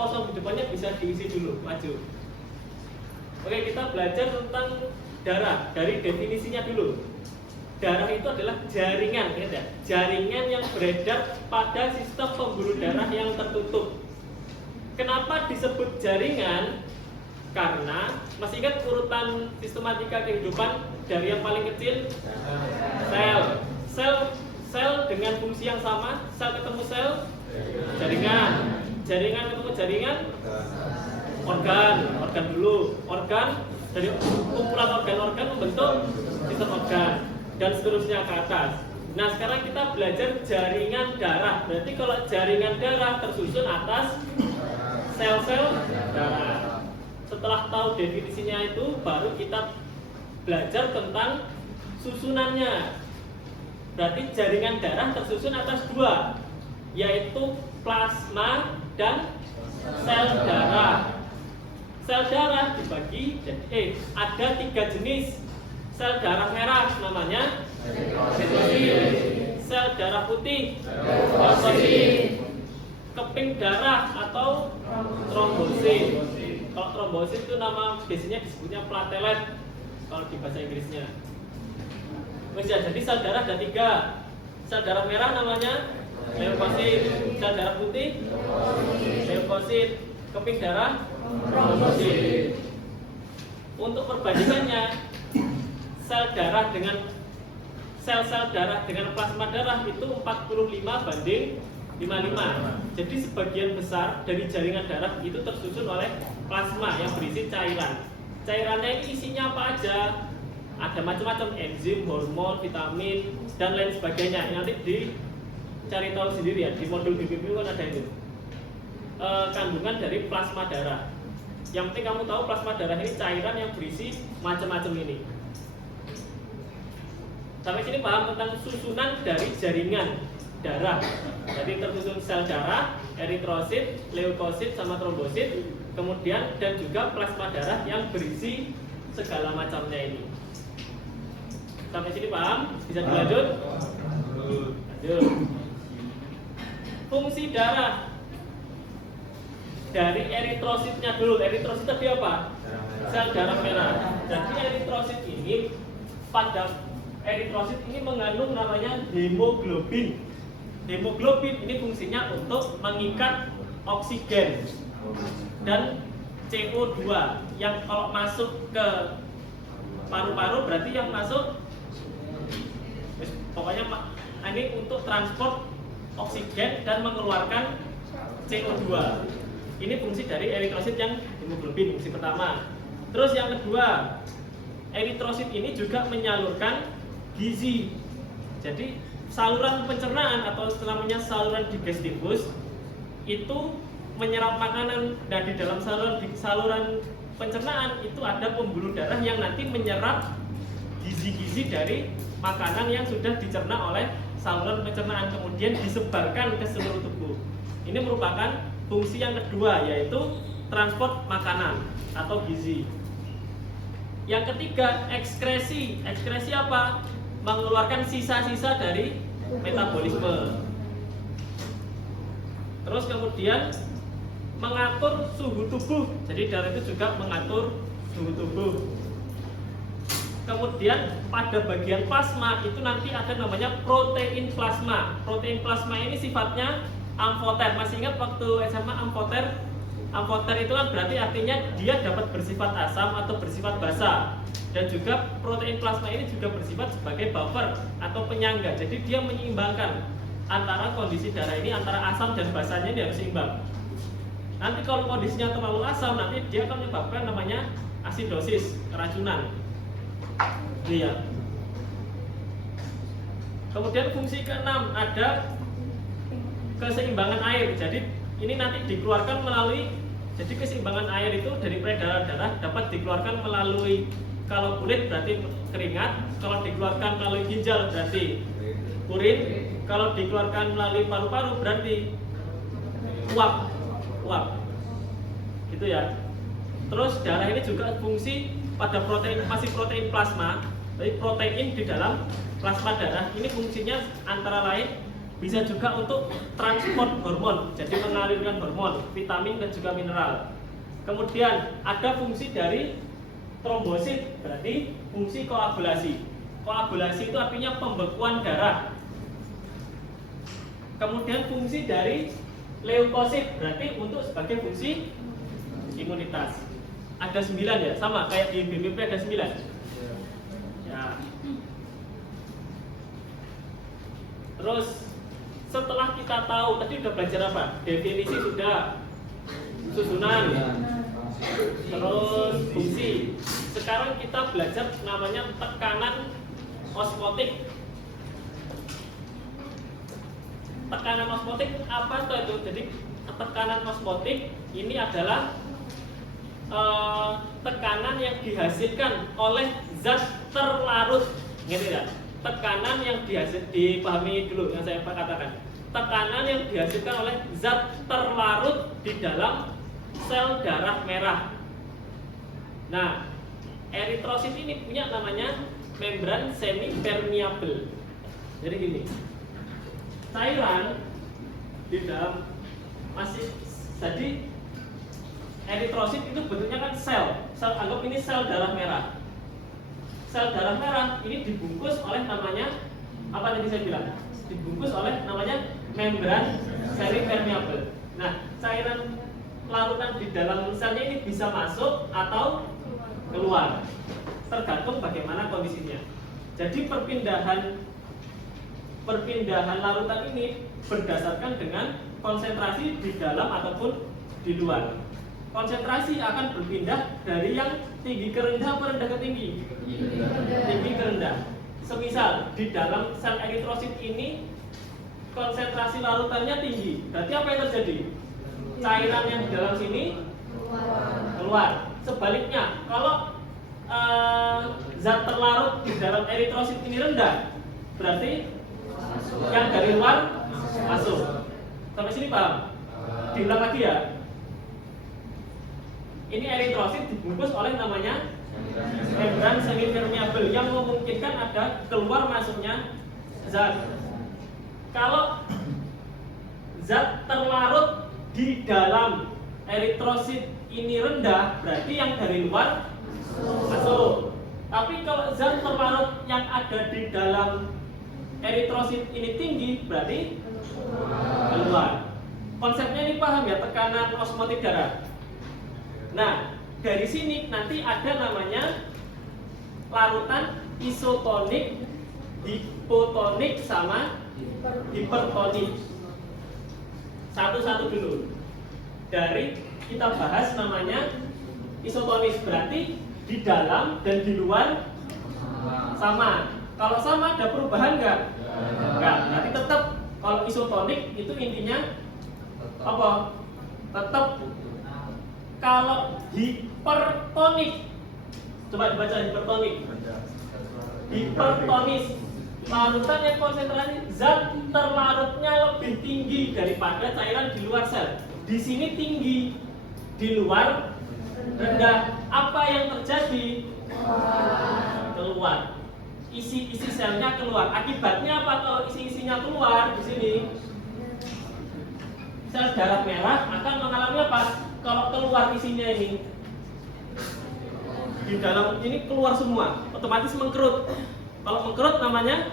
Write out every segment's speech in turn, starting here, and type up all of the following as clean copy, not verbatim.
kosong di depannya bisa diisi dulu, maju. Oke, kita belajar tentang darah dari definisinya dulu. Darah itu adalah jaringan, ya? Jaringan yang beredar pada sistem pembuluh darah yang tertutup. Kenapa disebut jaringan? Karena masih ingat urutan sistematika kehidupan dari yang paling kecil sel dengan fungsi yang sama, sel ketemu sel jaringan ketemu jaringan organ dulu, organ dari kumpulan organ membentuk sistem organ dan seterusnya ke atas. Nah, sekarang kita belajar jaringan darah. Berarti kalau jaringan darah tersusun atas sel-sel darah. Setelah tahu definisinya itu, baru kita belajar tentang susunannya. Berarti jaringan darah tersusun atas dua, yaitu plasma dan sel darah. Sel darah dibagi jadi ada 3 jenis. Sel darah merah namanya eritrosit, sel darah putih leukosit, keping darah atau trombosit. Kalau trombosit itu nama biasanya disebutnya platelet kalau di bahasa Inggrisnya. Jadi sel darah ada 3. Sel darah merah namanya leukosit, sel darah putih leukosit, keping darah trombosit. Untuk perbandingannya, sel-sel darah dengan plasma darah itu 45 banding 55. Jadi sebagian besar dari jaringan darah itu tersusun oleh plasma yang berisi cairan. Cairannya ini isinya apa aja? Ada macam-macam, enzim, hormon, vitamin, dan lain sebagainya. Nanti dicari tahu sendiri ya, di modul BPP kan ada itu. Kandungan dari plasma darah. Yang penting kamu tahu plasma darah ini cairan yang berisi macam-macam ini. Sampai sini paham tentang susunan dari jaringan darah. Jadi tersusun sel darah, eritrosit, leukosit, sama trombosit, kemudian dan juga plasma darah yang berisi segala macamnya ini. Sampai sini paham? Bisa dilanjut? Lanjut. Fungsi darah dari eritrositnya dulu. Eritrosit tadi apa? Sel darah merah. Jadi eritrosit ini eritrosit ini mengandung namanya hemoglobin. Hemoglobin ini fungsinya untuk mengikat oksigen dan CO2 yang kalau masuk ke paru-paru berarti yang masuk pokoknya ini untuk transport oksigen dan mengeluarkan CO2. Ini fungsi dari eritrosit yang hemoglobin, fungsi pertama. Terus yang kedua, eritrosit ini juga menyalurkan gizi. Jadi saluran pencernaan atau namanya saluran digestivus itu menyerap makanan. Dan di dalam saluran pencernaan itu ada pembuluh darah yang nanti menyerap gizi-gizi dari makanan yang sudah dicerna oleh saluran pencernaan, kemudian disebarkan ke seluruh tubuh. Ini merupakan fungsi yang kedua, yaitu transport makanan atau gizi. Yang ketiga, ekskresi. Ekskresi apa? Mengeluarkan sisa-sisa dari metabolisme. Terus kemudian mengatur suhu tubuh. Jadi darah itu juga mengatur suhu tubuh. Kemudian pada bagian plasma itu nanti ada namanya protein plasma. Protein plasma ini sifatnya amfoter. Masih ingat waktu SMA amfoter? Amfoter itu kan berarti artinya dia dapat bersifat asam atau bersifat basa. Dan juga protein plasma ini juga bersifat sebagai buffer atau penyangga. Jadi dia menyeimbangkan antara kondisi darah ini, antara asam dan basanya dia harus seimbang. Nanti kalau kondisinya terlalu asam, nanti dia akan menyebabkan namanya asidosis, keracunan. Iya. Kemudian fungsi keenam ada keseimbangan air. Jadi ini nanti dikeluarkan melalui, jadi keseimbangan air itu dari peredaran darah dapat dikeluarkan melalui, kalau kulit berarti keringat, kalau dikeluarkan melalui ginjal berarti urin, kalau dikeluarkan melalui paru-paru berarti uap. Gitu ya. Terus darah ini juga fungsi pada protein, masih protein plasma. Jadi protein di dalam plasma darah ini fungsinya antara lain bisa juga untuk transport hormon, jadi mengalirkan hormon, vitamin dan juga mineral. Kemudian ada fungsi dari trombosit, berarti fungsi koagulasi. Koagulasi itu artinya pembekuan darah. Kemudian fungsi dari leukosit, berarti untuk sebagai fungsi imunitas. Ada 9 ya, sama kayak di BPP ada 9 ya. Terus setelah kita tahu, tadi udah belajar apa? Definisi sudah, susunan, terus fungsi. Sekarang kita belajar namanya tekanan osmotik. Tekanan osmotik apa itu? Jadi tekanan osmotik ini adalah tekanan yang dihasilkan oleh zat terlarut, ngerti tidak? Tekanan yang dipahami dulu yang saya katakan. Tekanan yang dihasilkan oleh zat terlarut di dalam sel darah merah. Nah, eritrosit ini punya namanya membran semi permeable. Jadi gini, cairan di dalam masih, jadi eritrosit itu bentuknya kan sel. Anggap ini sel darah merah. Sel darah merah ini dibungkus oleh namanya apa tadi saya bilang? Dibungkus oleh namanya membran semi permeable. Nah, cairan larutan di dalam selnya ini bisa masuk atau keluar, tergantung bagaimana kondisinya. Jadi perpindahan larutan ini berdasarkan dengan konsentrasi di dalam ataupun di luar. Konsentrasi akan berpindah dari yang tinggi ke rendah atau rendah ke tinggi? Tinggi ke rendah. Semisal di dalam sel eritrosit ini konsentrasi larutannya tinggi, berarti apa yang terjadi? Cairan yang di dalam sini keluar. Sebaliknya, kalau zat terlarut di dalam eritrosit ini rendah, berarti yang dari luar masuk. Sampai sini paham? Diulang lagi ya. Ini eritrosit dibungkus oleh namanya membran semi permeable yang memungkinkan ada keluar masuknya zat. Kalau zat terlarut di dalam eritrosit ini rendah, berarti yang dari luar masuk. Tapi kalau zat terlarut yang ada di dalam eritrosit ini tinggi, berarti keluar. Konsepnya ini paham ya, tekanan osmotik darah. Nah, dari sini nanti ada namanya larutan isotonik, hipotonik sama hipertonik. Satu-satu dulu. Dari kita bahas namanya isotonis, berarti di dalam dan di luar sama. Kalau sama ada perubahan nggak? Nggak. Nanti tetap kalau isotonik itu intinya apa? Tetap. Kalau hipertonik, coba dibaca hipertonik. Hipertonis, larutan yang konsentrasi zat terlarutnya lebih tinggi daripada cairan di luar sel. Di sini tinggi, di luar rendah. Apa yang terjadi? Keluar. Isi selnya keluar. Akibatnya apa kalau isi-isinya keluar di sini? Sel darah merah akan mengalami apa? Kalau keluar isinya ini di dalam ini keluar semua, otomatis mengkerut. Kalau mengkerut namanya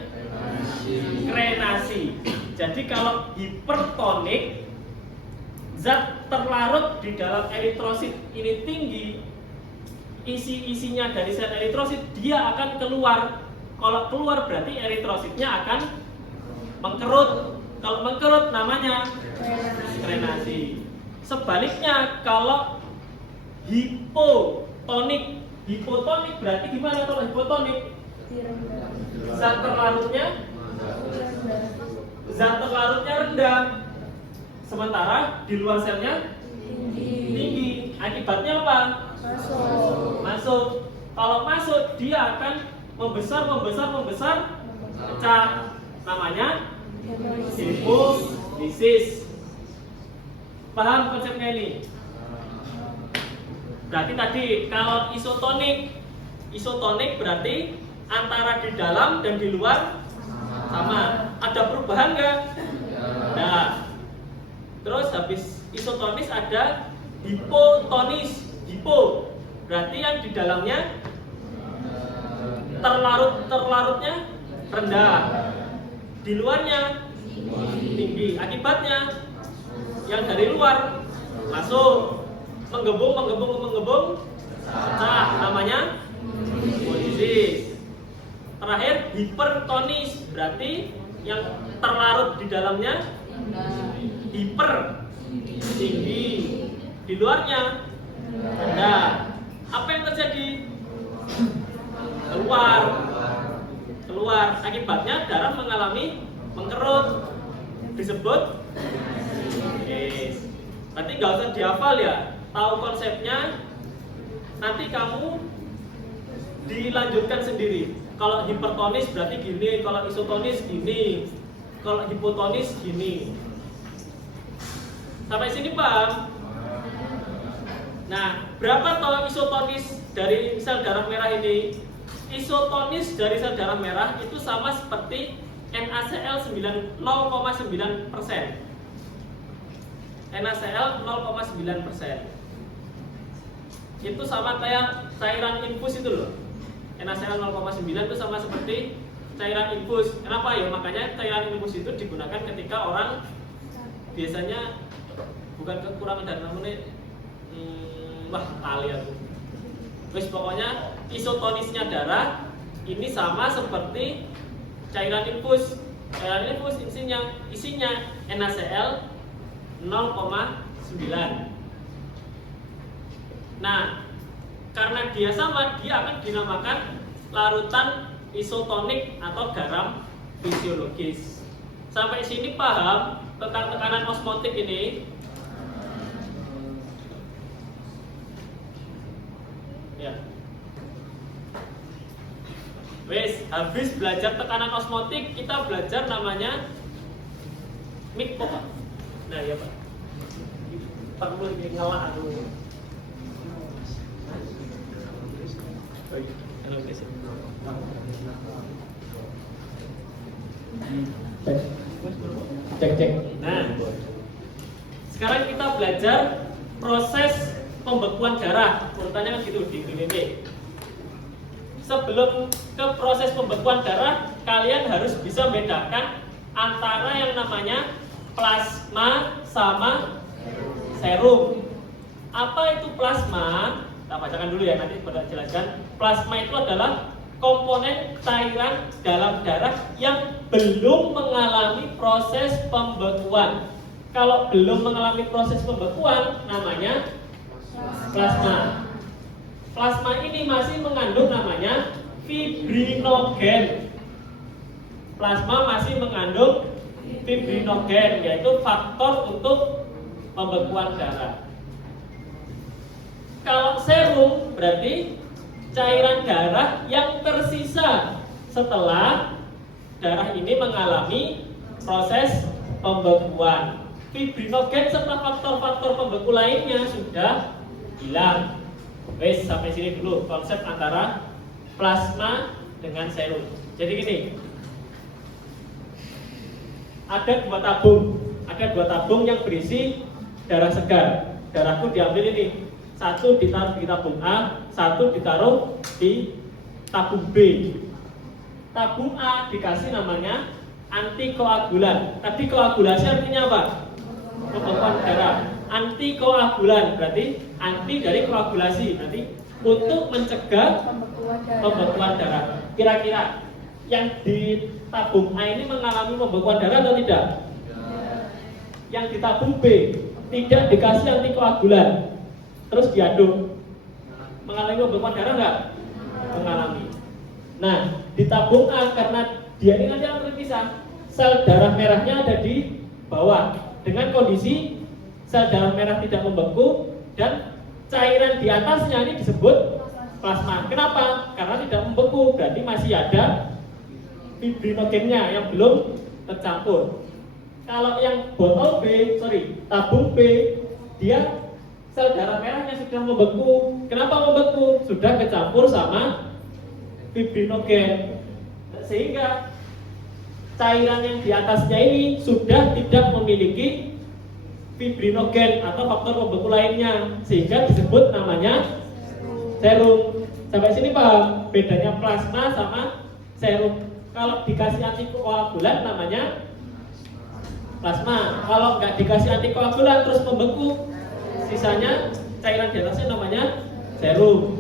krenasi. Jadi kalau hipertonik, zat terlarut di dalam eritrosit ini tinggi, isi-isinya dari sel eritrosit dia akan keluar. Kalau keluar berarti eritrositnya akan mengkerut. Kalau mengkerut namanya krenasi. Sebaliknya kalau hipotonik, hipotonik berarti gimana kalau hipotonik? Zat terlarutnya rendah, sementara di luar selnya tinggi. Akibatnya apa? Masuk. Kalau masuk dia akan membesar, pecah. Namanya hipolisis. Paham konsepnya ini? Berarti tadi kalau isotonik berarti antara di dalam dan di luar sama. Ada perubahan nggak? rendah. Terus habis isotonis ada hipotonis. Hipo berarti yang di dalamnya terlarutnya rendah, di luarnya tinggi. Akibatnya yang dari luar masuk, menggembung, pecah, namanya hemolisis. Terakhir hipertonis, berarti yang terlarut di dalamnya hiper, tinggi, di luarnya rendah. Apa yang terjadi? Keluar. Akibatnya darah mengalami mengkerut, disebut yes. Nanti nggak usah dihafal ya, tahu konsepnya. Nanti kamu dilanjutkan sendiri. Kalau hipertonis berarti gini, kalau isotonis gini, kalau hipotonis gini. Sampai sini paham? Nah, berapa toh isotonis dari sel darah merah ini? Isotonis dari sel darah merah itu sama seperti NaCl 0,9%. NaCl 0,9%. Itu sama kayak cairan infus itu loh. NaCl 0,9 itu sama seperti cairan infus. Kenapa ya? Makanya cairan infus itu digunakan ketika orang biasanya bukan kekurangan darah, namun kali aku. Terus pokoknya isotonisnya darah ini sama seperti cairan infus. Cairan infus isinya NaCl 0,9. Nah, karena dia sama, dia akan dinamakan larutan isotonik atau garam fisiologis. Sampai sini paham tentang tekanan osmotik ini? Ya. Wes, habis belajar tekanan osmotik, kita belajar namanya mikpo, Pak. Nah, ya, Pak. Perlu ngelak aku. Halo, guys. Cek. Nah, sekarang kita belajar proses pembekuan darah. Urutannya kan gitu di BPP. Sebelum ke proses pembekuan darah, kalian harus bisa bedakan antara yang namanya plasma sama serum. Apa itu plasma? Kita bacakan dulu ya, nanti pada jelaskan. Plasma itu adalah komponen cairan dalam darah yang belum mengalami proses pembekuan. Kalau belum mengalami proses pembekuan, namanya plasma. Plasma ini masih mengandung namanya fibrinogen. Plasma masih mengandung fibrinogen, yaitu faktor untuk pembekuan darah. Kalau serum berarti cairan darah yang tersisa setelah darah ini mengalami proses pembekuan. Fibrinogen serta faktor-faktor pembeku lainnya sudah hilang. Wes, sampai sini dulu konsep antara plasma dengan serum. Jadi gini, ada dua tabung yang berisi darah segar. Darahku diambil ini, satu ditaruh di tabung A, satu ditaruh di tabung B. Tabung A dikasih namanya antikoagulan. Tadi koagulasi artinya apa? Pembekuan darah. Antikoagulan berarti anti dari koagulasi, nanti untuk mencegah pembekuan darah. Kira-kira yang di tabung A ini mengalami pembekuan darah atau tidak? Yang di tabung B tidak dikasih antikoagulan, terus diaduk, mengalami pembekuan darah enggak? Mengalami. Nah, di tabung A karena dia ini kan yang terpisah, sel darah merahnya ada di bawah dengan kondisi sel darah merah tidak membeku dan cairan di atasnya ini disebut plasma. Kenapa? Karena tidak membeku, berarti masih ada fibrinogennya yang belum tercampur. Kalau yang tabung B, dia sel darah merahnya sudah membeku. Kenapa membeku? Sudah kecampur sama fibrinogen. Sehingga cairan yang di atasnya ini sudah tidak memiliki fibrinogen atau faktor pembeku lainnya, sehingga disebut namanya serum. Sampai sini paham bedanya plasma sama serum? Kalau dikasih antikoagulan namanya plasma, kalau nggak dikasih antikoagulan terus membeku, sisanya cairan di atasnya namanya serum.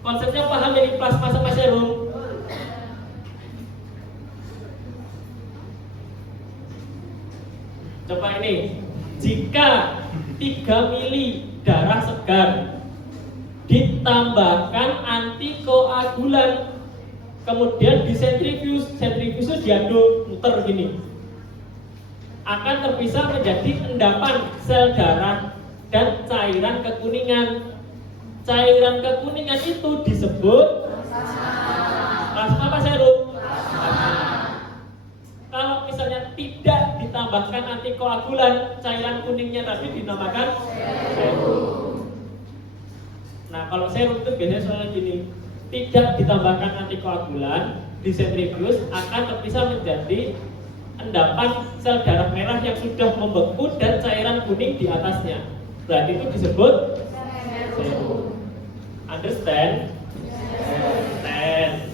Konsepnya paham jadi plasma sama serum? Coba ini, jika 3 mili darah segar ditambahkan antikoagulan, kemudian disentrifuge, sentrifuge diaduk muter gini, akan terpisah menjadi endapan sel darah dan cairan kekuningan. Cairan kekuningan itu disebut plasma apa serum? Kalau misalnya tidak ditambahkan antikoagulan, cairan kuningnya tadi dinamakan serum. Nah, kalau serum itu biasanya soalnya gini, tidak ditambahkan antikoagulan, disentrifuge akan terpisah menjadi endapan sel darah merah yang sudah membeku dan cairan kuning di atasnya. Berarti itu disebut serum. Understand? Understand.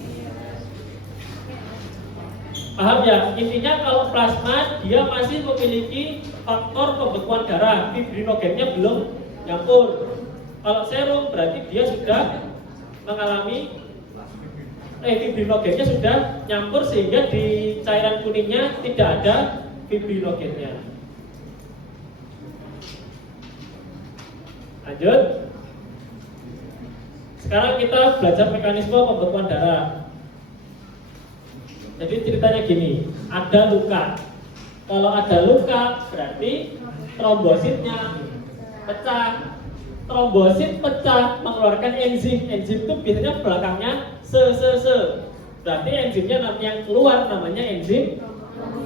Paham ya? Intinya kalau plasma dia masih memiliki faktor pembekuan darah, fibrinogennya belum nyampur. Kalau serum berarti dia sudah mengalami fibrinogennya sudah nyampur, sehingga di cairan kuningnya tidak ada fibrinogennya. Lanjut. Sekarang kita belajar mekanisme pembekuan darah. Jadi ceritanya gini, ada luka. Kalau ada luka berarti trombositnya pecah. Trombosit pecah mengeluarkan enzim. Enzim itu biasanya belakangnya se. Berarti enzimnya yang keluar namanya enzim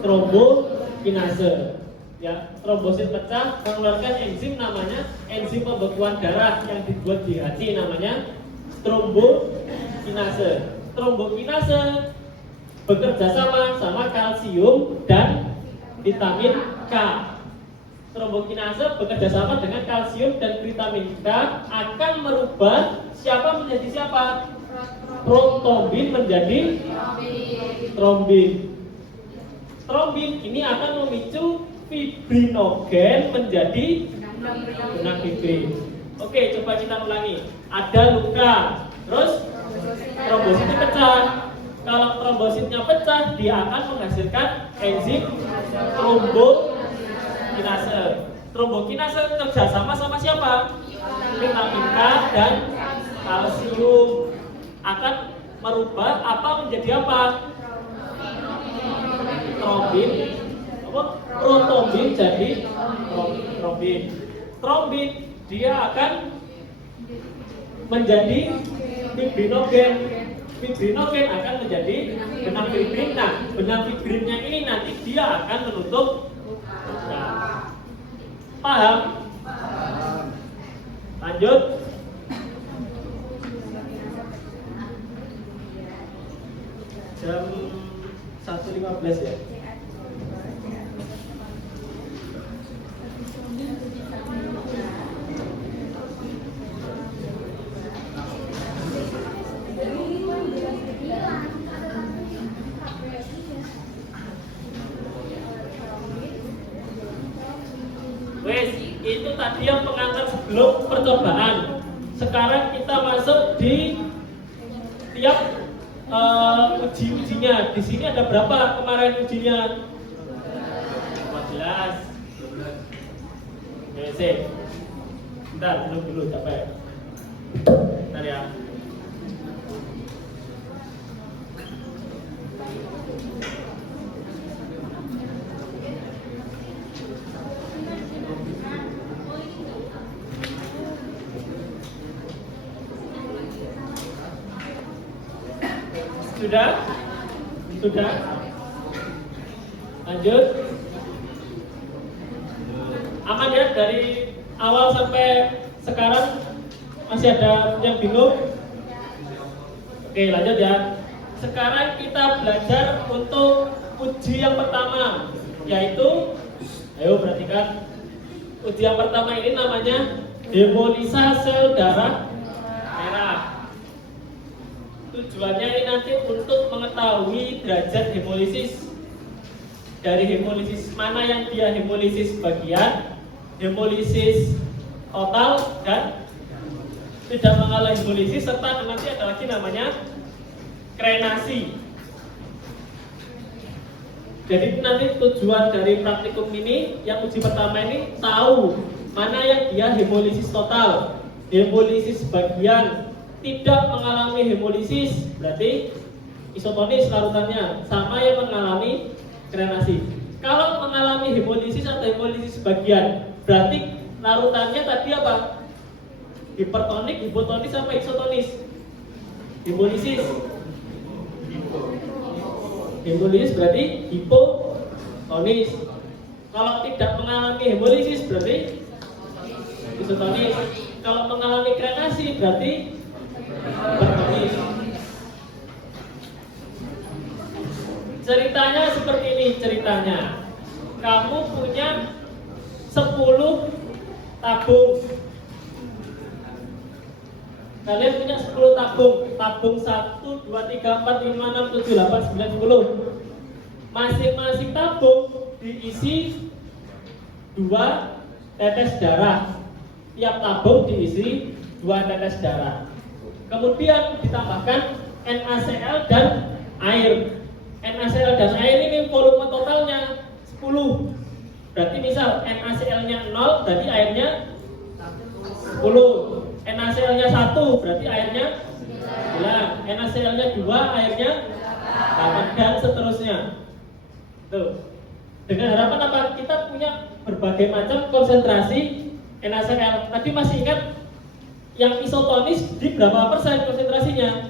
trombokinase. Ya, trombosit pecah mengeluarkan enzim namanya enzim pembekuan darah yang dibuat di hati namanya trombokinase. Trombokinase bekerja sama kalsium dan vitamin K. Trombokinase bekerja sama dengan kalsium dan vitamin K akan merubah siapa menjadi siapa? Protombin menjadi trombin. Trombin ini akan memicu fibrinogen menjadi benang fibrin. Oke, coba kita ulangi. Ada luka, terus trombositnya pecah. Kalau trombositnya pecah, dia akan menghasilkan enzim trombokinase. Trombokinase kerjasama sama siapa? Vitamin K dan kalsium akan merubah apa menjadi apa? Trombin, protombin jadi trombin. Trombin dia akan menjadi fibrinogen. Fibrinogen akan menjadi benang fibrin. Nah, benang fibrinnya ini nanti dia akan menutup luka. Paham? Lanjut. Jam 1.15 ya. Wes, itu tadi yang pengantar sebelum percobaan. Sekarang kita masuk di tiap uji-ujinya. Di sini ada berapa kemarin ujinya? 14. Oke, bentar, dulu capek. Bentar ya. Sudah? Sudah? Lanjut. Aman ya dari awal sampai sekarang? Masih ada yang bingung? Oke, lanjut ya. Sekarang kita belajar untuk uji yang pertama, yaitu, ayo perhatikan, uji yang pertama ini namanya hemolisa sel darah merah. Tujuannya ini nanti untuk mengetahui derajat hemolisis. Dari hemolisis mana yang dia hemolisis bagian, hemolisis total, dan tidak mengalami hemolisis, serta nanti ada lagi namanya krenasi. Jadi nanti tujuan dari praktikum ini, yang uji pertama ini tahu mana yang dia hemolisis total, hemolisis bagian, tidak mengalami hemolisis berarti isotonis larutannya, sama yang mengalami krenasi. Kalau mengalami hemolisis atau hemolisis bagian, berarti larutannya tadi apa? Hipertonik, hipotonis, apa isotonis? Hemolisis. Hemolisis berarti hipotonis. Kalau tidak mengalami hemolisis berarti isotonis. Kalau mengalami krenasi berarti hipertonis. Ceritanya seperti ini ceritanya. Kamu punya 10 tabung. Kalian punya 10 tabung. Tabung 1, 2, 3, 4, 5, 6, 7, 8, 9, 10. Masing-masing tabung diisi 2 tetes darah. Tiap tabung diisi 2 tetes darah. Kemudian ditambahkan NaCl dan air. NaCl dan air ini volume totalnya 10. Berarti misal NaCl-nya 0, berarti airnya 10. NaCl-nya 1, berarti airnya 9. NaCl-nya 2, airnya 8, dan seterusnya. Tuh. Dengan harapan apa? Kita punya berbagai macam konsentrasi NaCl. Tadi masih ingat yang isotonis di berapa persen konsentrasinya?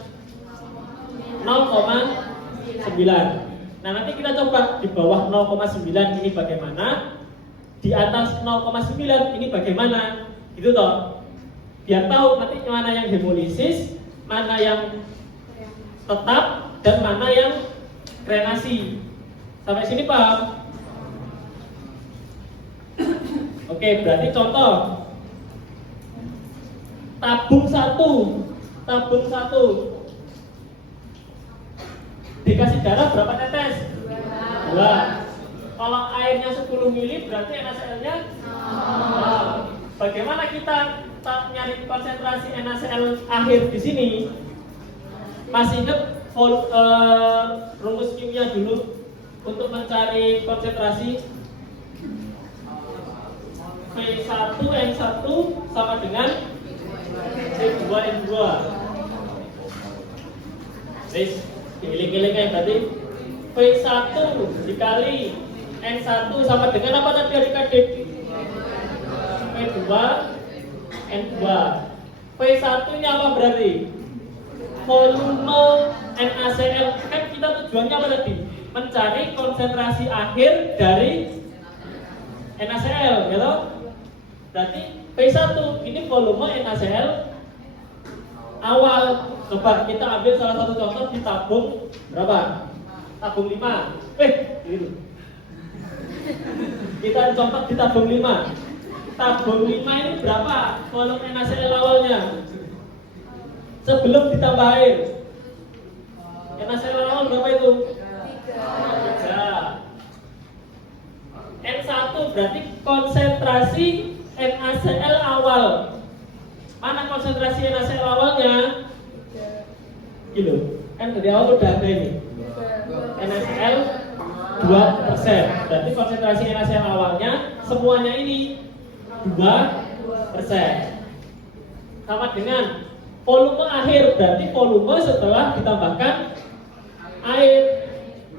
0,9. Nah, nanti kita coba di bawah 0,9 ini bagaimana, di atas 0,9 ini bagaimana, gitu toh. Biar tahu nanti mana yang hemolisis, mana yang tetap, dan mana yang krenasi. Sampai sini paham? Oke, berarti contoh tabung 1 dikasih darah berapa tetes? 2. Kalau airnya 10 ml berarti NaCl-nya 0. Bagaimana kita nyari konsentrasi NaCl akhir di sini? Masih ingat rumus kimia dulu untuk mencari konsentrasi V1N1 sama dengan C2N2. Wis, giling-giling kayak tadi. V1 dikali N1 sama dengan apa tadi adik-adik? V2 N2. V1 nya apa berarti? Volume NaCl. Kan kita tujuannya apa tadi? Mencari konsentrasi akhir dari NaCl, gitu? Berarti V1 ini volume NaCl awal. Coba kita ambil salah satu contoh di tabung berapa? Tabung 5. Gitu. Kita contoh di tabung 5. Tabung 5 ini berapa volume NaCl awalnya? Sebelum ditambah air. NaCl awal berapa itu? 3. N1 berarti konsentrasi NaCl awal. Mana konsentrasi NaCl awalnya? Gitu. Kan dari awal udah ada ini. NaCl 2%. Berarti konsentrasi NaCl awalnya semuanya ini 2%. Sama dengan volume akhir, berarti volume setelah ditambahkan air.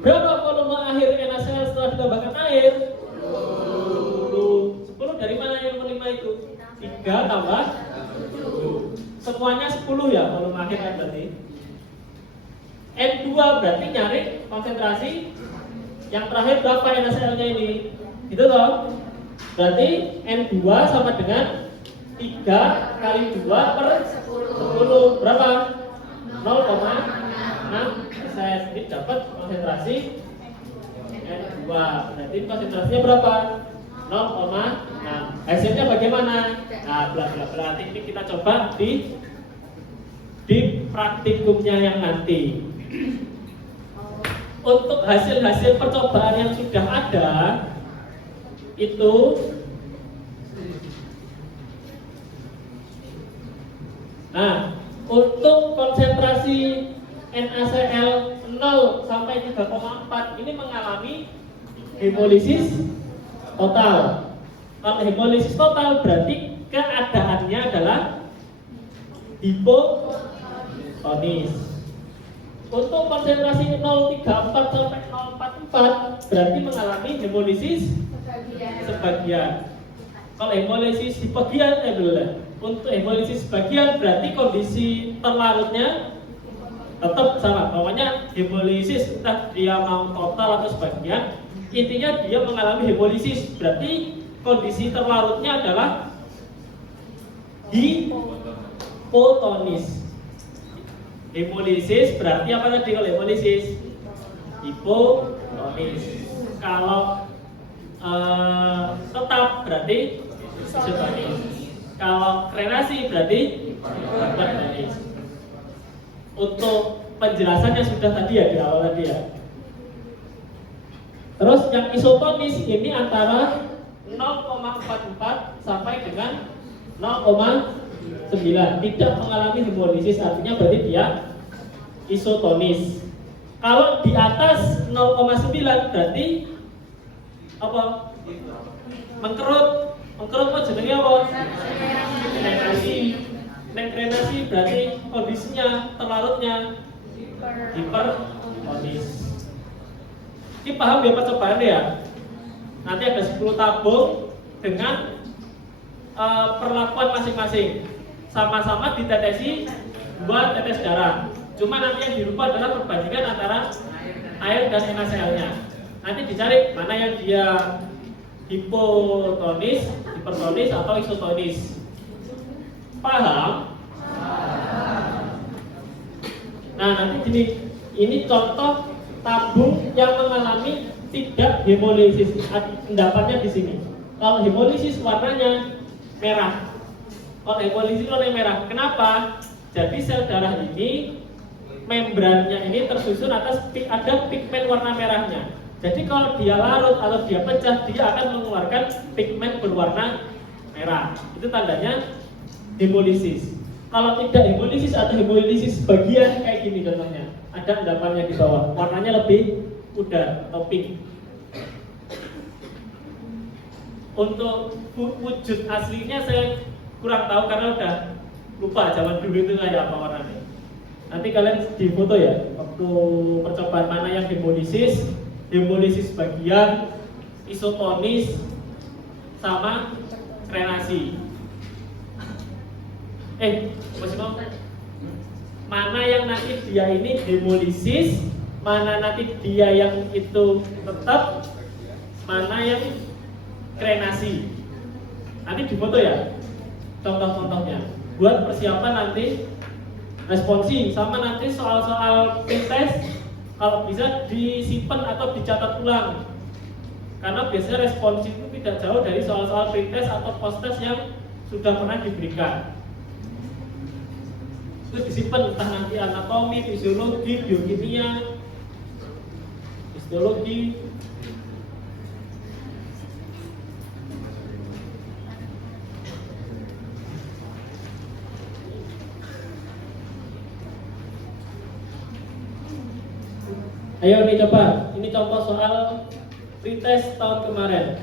Berapa volume akhir NaCl setelah ditambahkan air? 10 dari mana yang kelima itu? 3 tambah 10. Semuanya 10 ya volume akhir kan berarti. N2 berarti nyari konsentrasi yang terakhir berapa NaCl-nya ini? Gitu toh? Berarti N2 sama dengan 3 kali 2 per 10. Berapa? 0,6%. Ini dapat konsentrasi N2. Berarti konsentrasinya berapa? 0,6. Hasilnya bagaimana? Nah, bla bla bla. Ini kita coba di praktikumnya yang nanti. Untuk hasil-hasil percobaan yang sudah ada itu untuk konsentrasi NaCl 0 sampai 3,4 ini mengalami hemolisis total. Kalau hemolisis total berarti keadaannya adalah hipotonis. Untuk konsentrasi 034 sampai 044 berarti mengalami hemolisis sebagian. Kalau hemolisis sebagian untuk hemolisis sebagian berarti kondisi terlarutnya tetap sama. Pokoknya hemolisis entah dia mau total atau sebagian, intinya dia mengalami hemolisis. Berarti kondisi terlarutnya adalah hipotonis. Hemolisis berarti apa tadi kalau hemolisis? Hipotonis. Kalau tetap berarti isotonis. Kalau krenasi berarti hipertonis. Untuk penjelasannya sudah tadi ya di awal tadi ya. Terus yang isotonis ini antara 0,44 sampai dengan 0,9, tidak mengalami hemolisis, artinya berarti dia isotonis. Kalau di atas 0,9 berarti apa? Mengkerut. Mengkerut apa jenenge apa? Krenasi berarti kondisinya terlarutnya hipertonis. Ini paham ya percobaan ya? Nanti ada 10 tabung dengan perlakuan masing-masing. Sama-sama ditetesi 2 tetes darah. Cuma nanti yang dirubah adalah perbandingan antara air dan NaCl-nya. Nanti dicari mana yang dia hipotonis, hipertonis atau isotonis. Paham? Nah, nanti gini, ini contoh tabung yang mengalami tidak hemolisis. Pendapatnya di sini. Kalau hemolisis warnanya merah. Kalau hemolisis warnanya merah. Kenapa? Jadi sel darah ini membrannya ini tersusun atas ada pigmen warna merahnya. Jadi kalau dia larut atau dia pecah, dia akan mengeluarkan pigmen berwarna merah. Itu tandanya hemolisis. Kalau tidak hemolisis atau hemolisis bagian kayak gini contohnya, ada endapannya di bawah, warnanya lebih pudar atau pink. Untuk wujud aslinya saya kurang tahu karena udah lupa zaman dulu itu kayak apa warnanya. Nanti kalian di foto ya, waktu percobaan mana yang hemolisis bagian, isotonis, sama krenasi. Masih mau? Mana yang nanti dia ini hemolisis, mana nanti dia yang itu tetap, mana yang krenasi. Nanti di foto ya, contoh-contohnya. Buat persiapan nanti responsi, sama nanti soal-soal tes kalau bisa disimpan atau dicatat ulang. Karena biasanya responsi itu tidak jauh dari soal-soal pretest atau post-test yang sudah pernah diberikan. Itu disimpan entah nanti anatomi, fisiologi, biokimia, histologi. Ayo nih coba, ini contoh soal pretest tahun kemarin.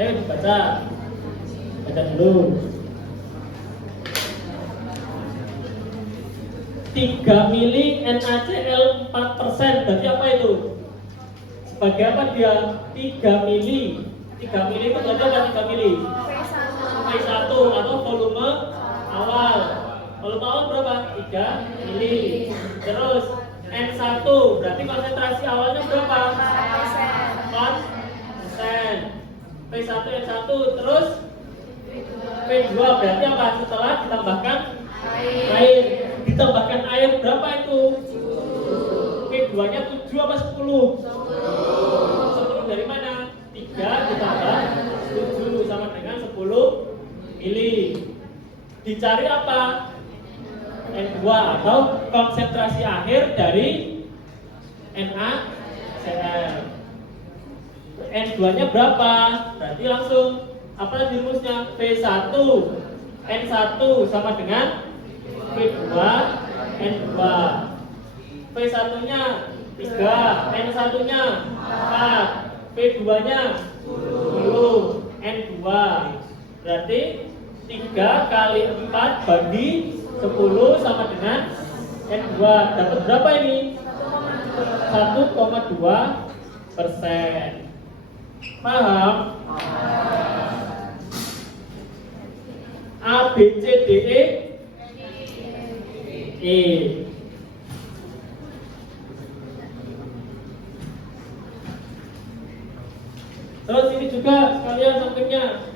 Ayo dibaca, baca dulu. 3 mili NaCl 4%, berarti apa itu? Sebagai apa dia? 3 mili. 3 mili itu berarti apa 3 mili? V1 atau volume awal. Volume awal berapa? 3 mili. Terus N1 berarti konsentrasi awalnya berapa? 4%. V1 N1 terus P2 berarti apa? Setelah ditambahkan air. Ditambahkan air berapa itu? P2-nya 7 apa 10? 10 dari mana? 3 ditambah 7 sama dengan 10 mili. Dicari apa? N2 atau konsentrasi akhir dari NaCl. N2-nya berapa? Berarti langsung apa tadi rumusnya? P1 N1 sama dengan P2 N2. P1-nya 3, N1-nya 4, P2-nya 10, N2. Berarti 3 kali 4 bagi 10 sama dengan N2. Dapat berapa ini? 1,2%. Paham? A, B, C, D, E. Terus ini juga sekalian sampingnya.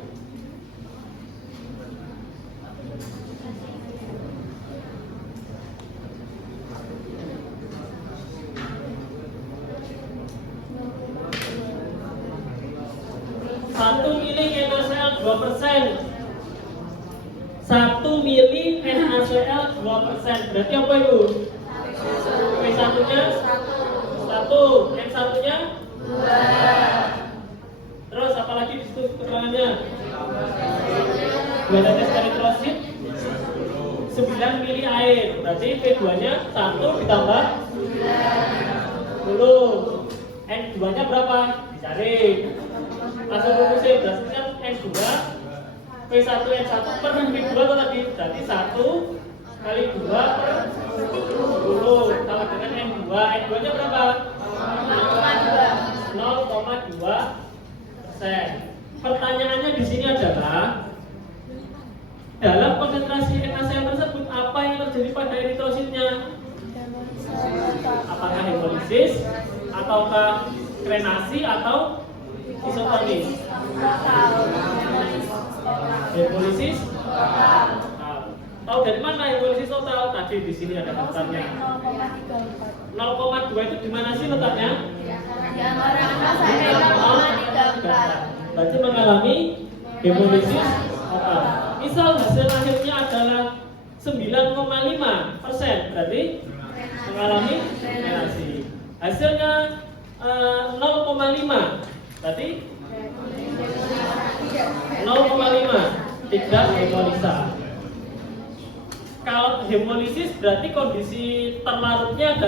Satu mili NaCl 2%. 1 mili NaCl 2%. Berarti apa itu? P1-nya 1, N1-nya 2. Terus apalagi di situ keterangannya? 2 tetes eritrosit 9 mili air. Berarti P2-nya 1 ditambah 10. N2-nya berapa? Dicari. Langsung rumusin. Berarti kan N2 P1 N1 per P2 tadi. Berarti 1 kali 2 per 10 sama dengan N2. N2-nya berapa? 0,2%. Pertanyaannya di sini adalah dalam konsentrasi NaCl tersebut apa yang terjadi pada eritrositnya? Apakah hemolisis ataukah krenasi atau isotonis? Hemolisis tahu dari mana hemolisis total? Tadi di sini ada daftarnya. 0,2 itu di mana sih letaknya? Berarti mengalami hemolisis total. Misal hasil akhirnya adalah 9,5%, berarti mengalami krenasi. Hasilnya 0,5, berarti 0,5 tidak hemolisa. Kalau hemolisis berarti kondisi terlarutnya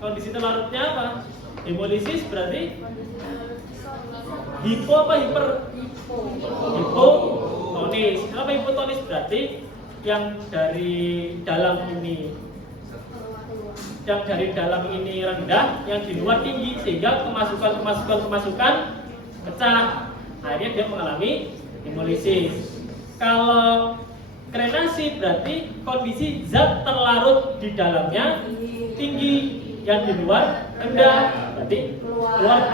apa? Hemolisis berarti hipo apa hiper? Hipotonis. Apa hipotonis? Berarti yang dari dalam ini rendah, yang di luar tinggi, sehingga kemasukan pecah. Akhirnya dia mengalami hemolisis. Kalau krenasi berarti kondisi zat terlarut di dalamnya tinggi, yang di luar rendah, berarti keluar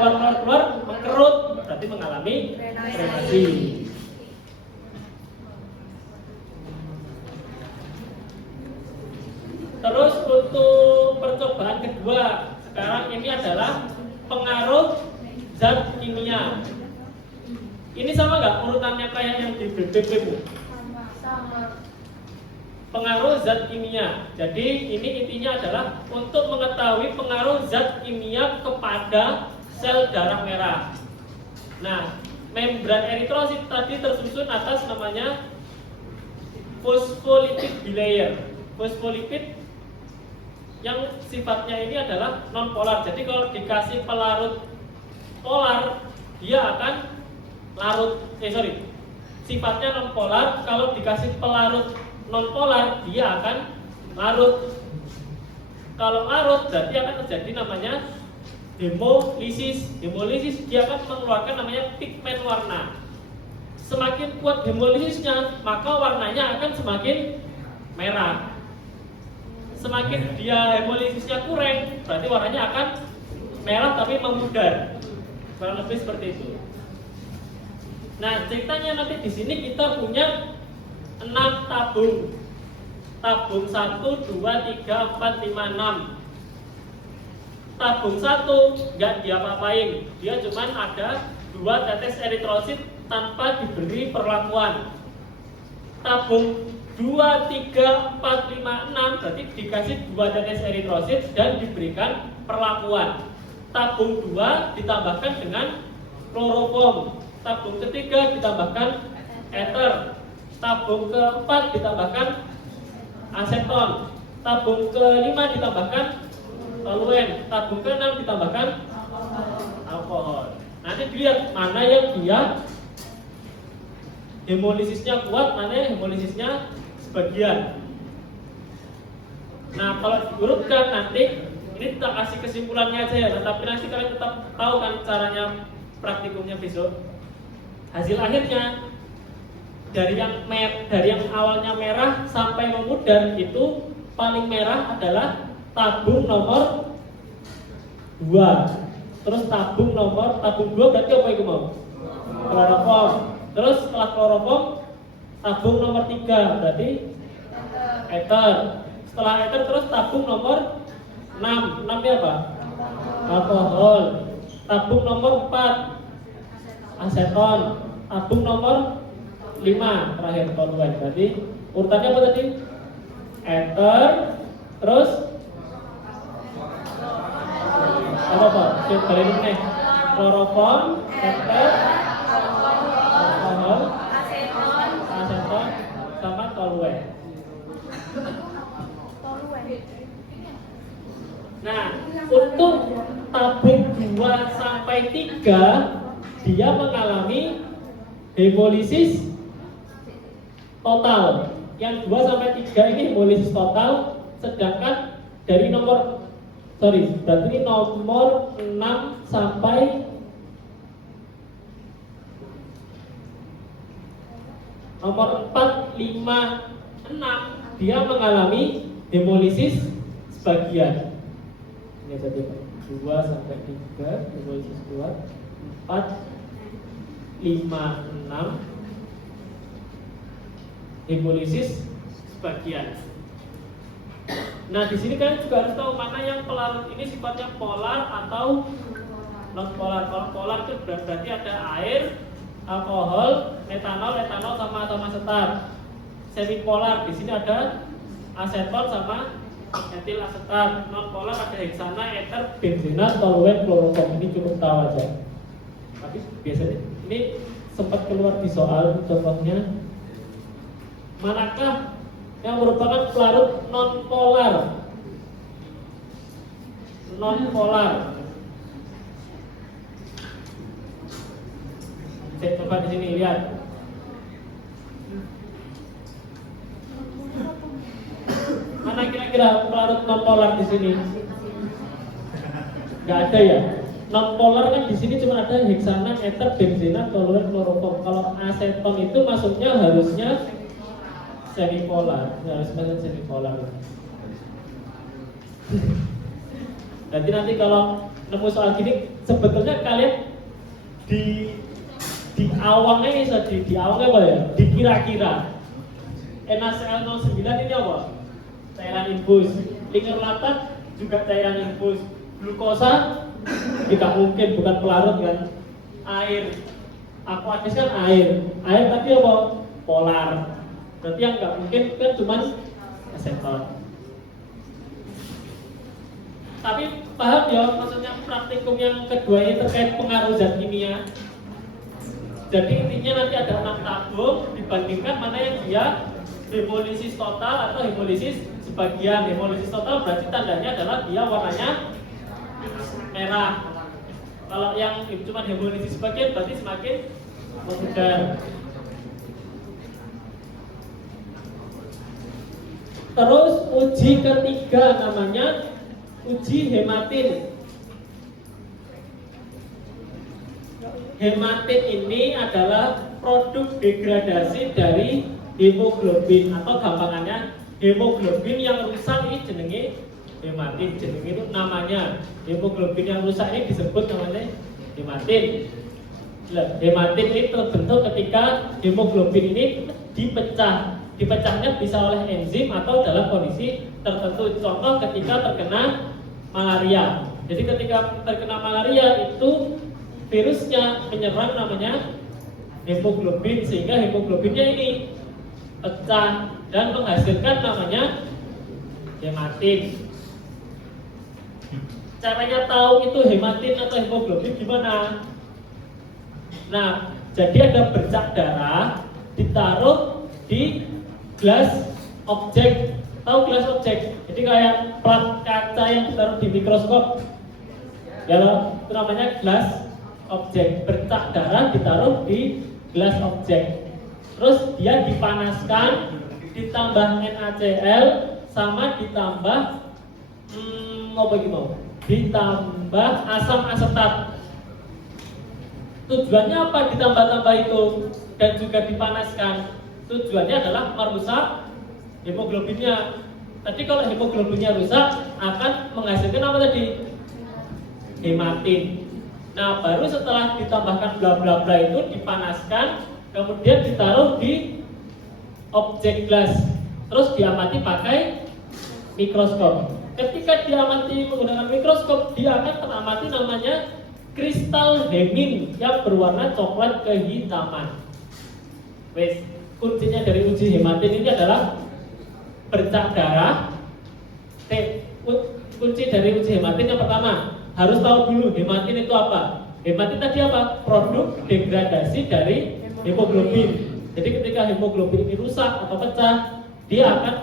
mengkerut, berarti mengalami krenasi. Terus untuk percobaan kedua, sekarang ini adalah pengaruh zat kimia. Ini sama nggak urutannya kayak yang di BBB, Bu? Sama. Pengaruh zat kimia. Jadi ini intinya adalah untuk mengetahui pengaruh zat kimia kepada sel darah merah. Nah, membran eritrosit tadi tersusun atas namanya fosfolipid bilayer. Fosfolipid yang sifatnya ini adalah non polar. Jadi kalau dikasih pelarut polar, dia akan sifatnya non polar. Kalau dikasih pelarut non polar, dia akan larut. Kalau larut berarti akan terjadi namanya hemolisis. Hemolisis dia akan mengeluarkan namanya pigmen warna. Semakin kuat hemolisisnya, maka warnanya akan semakin merah. Semakin dia hemolisisnya kurang, berarti warnanya akan merah tapi memudar. Kurang lebih seperti itu. Nah, ceritanya nanti di sini kita punya 6 tabung. Tabung 1, 2, 3, 4, 5, 6. Tabung 1 nggak diapa-apain. Dia cuman ada 2 tetes eritrosit tanpa diberi perlakuan. Tabung 2, 3, 4, 5, 6 berarti dikasih 2 tetes eritrosit dan diberikan perlakuan. Tabung 2 ditambahkan dengan kloroform. Tabung ketiga ditambahkan ether. Tabung keempat ditambahkan aseton. Tabung kelima ditambahkan toluen. Tabung keenam ditambahkan alkohol. Nanti dilihat mana yang dia hemolisisnya kuat, mana yang hemolisisnya sebagian. Nah, kalau diurutkan nanti ini kita kasih kesimpulannya aja ya, tapi nanti kalian tetap tahu kan caranya praktikumnya besok. Hasil akhirnya dari yang awalnya merah sampai memudar itu paling merah adalah tabung nomor 2. Terus tabung 2 berarti apa itu mau? Kloroform. Terus setelah kloroform tabung nomor 3 berarti ether. Setelah ether terus tabung nomor 6. 6 nya apa? Alkohol. Tabung nomor 4 aseton. Tabung nomor 5 terakhir toluen. Berarti urutannya apa tadi? Ether, terus apa? Coba balik nih. Kloroform, ether, alkohol, aseton, sama toluen. Nah, untuk tabung 2 sampai 3 dia mengalami hemolisis total. Yang 2 sampai 3 ini hemolisis total, sedangkan dari nomor 6 sampai nomor 4, 5, 6 dia mengalami hemolisis sebagian. Ini tadi 2 sampai 3 hemolisis kuat, 4, 5, 6 hemolisis sebagian. Nah, di sini kalian juga harus tahu mana yang pelarut ini sifatnya polar atau non polar. Kalau polar itu berarti ada air, alkohol, etanol sama asetat. Semi polar di sini ada aseton sama etil asetat. Non polar ada heksana, ether, benzena, toluen, kloroform. Ini cukup tahu aja. Tapi biasanya ini sempat keluar di soal contohnya. Manakah yang merupakan pelarut non-polar? Non-polar. Saya coba di sini lihat. Mana kira-kira pelarut non-polar di sini? Gak ada ya. Non-polar kan di sini cuma ada heksana, ether, benzena, toluen, kloroform. Kalau aseton itu masuknya harusnya semipolar, harus masuk semipolar. Nanti kalau nemu soal gini, sebetulnya kalian di awangnya bisa di awangnya apa ya? Dikira-kira. NaCl09 ini apa? Cairan infus. Lingerlatat juga cairan infus. Glukosa tidak mungkin, bukan pelarut kan? Air. Aqueous kan air. Air tapi apa? Polar. Berarti yang nggak mungkin kan cuma aseton. Tapi paham ya maksudnya praktikum yang kedua ini terkait pengaruh zat kimia. Jadi intinya nanti ada 6 tabung dibandingkan mana yang dia hemolisis total atau hemolisis sebagian. Hemolisis total berarti tandanya adalah dia warnanya merah. Kalau yang cuma hemolisis sebagian berarti semakin memudar. Terus uji ketiga namanya uji hematin. Hematin ini adalah produk degradasi dari hemoglobin atau gampangannya hemoglobin yang rusak ini jenenge hematin. Jenenge itu namanya hemoglobin yang rusak ini disebut namanya hematin. Hematin ini terbentuk ketika hemoglobin ini dipecah. Dipecahnya bisa oleh enzim atau dalam kondisi tertentu. Contoh ketika terkena malaria. Jadi ketika terkena malaria itu virusnya menyerang namanya hemoglobin, sehingga hemoglobinnya ini pecah dan menghasilkan namanya hematin. Caranya tahu itu hematin atau hemoglobin gimana? Nah, jadi ada bercak darah ditaruh di gelas objek. Tahu gelas objek? Jadi kayak plat kaca yang ditaruh di mikroskop. Ya loh, itu namanya gelas objek. Bercak darah ditaruh di gelas objek. Terus dia dipanaskan, ditambah NaCl sama ditambah apa gitu? Ditambah asam asetat. Tujuannya apa ditambah-tambah itu dan juga dipanaskan? Tujuannya adalah merusak hemoglobinnya. Tadi kalau hemoglobinnya rusak akan menghasilkan apa tadi? Hematin. Nah, baru setelah ditambahkan bla bla bla itu dipanaskan, kemudian ditaruh di objek gelas, terus diamati pakai mikroskop. Ketika diamati menggunakan mikroskop, dia akan teramati namanya kristal hemin yang berwarna coklat kehitaman. Wes, kuncinya dari uji hematin ini adalah bercak darah. Kunci dari uji hematin yang pertama, harus tahu dulu hematin itu apa. Hematin tadi apa? Produk degradasi dari hemoglobin. Jadi ketika hemoglobin ini rusak atau pecah, dia akan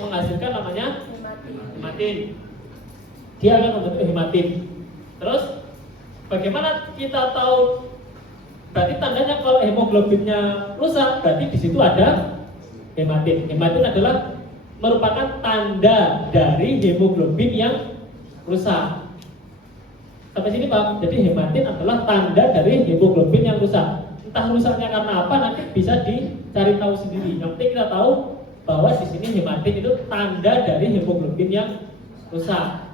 menghasilkan namanya hematin. Dia akan membentuk hematin. Terus bagaimana kita tahu? Berarti tandanya kalau hemoglobinnya rusak, berarti di situ ada hematin. Hematin adalah merupakan tanda dari hemoglobin yang rusak. Sampai sini Pak. Jadi hematin adalah tanda dari hemoglobin yang rusak. Entah rusaknya karena apa nanti bisa dicari tahu sendiri. Yang penting kita tahu bahwa di sini hematin itu tanda dari hemoglobin yang rusak.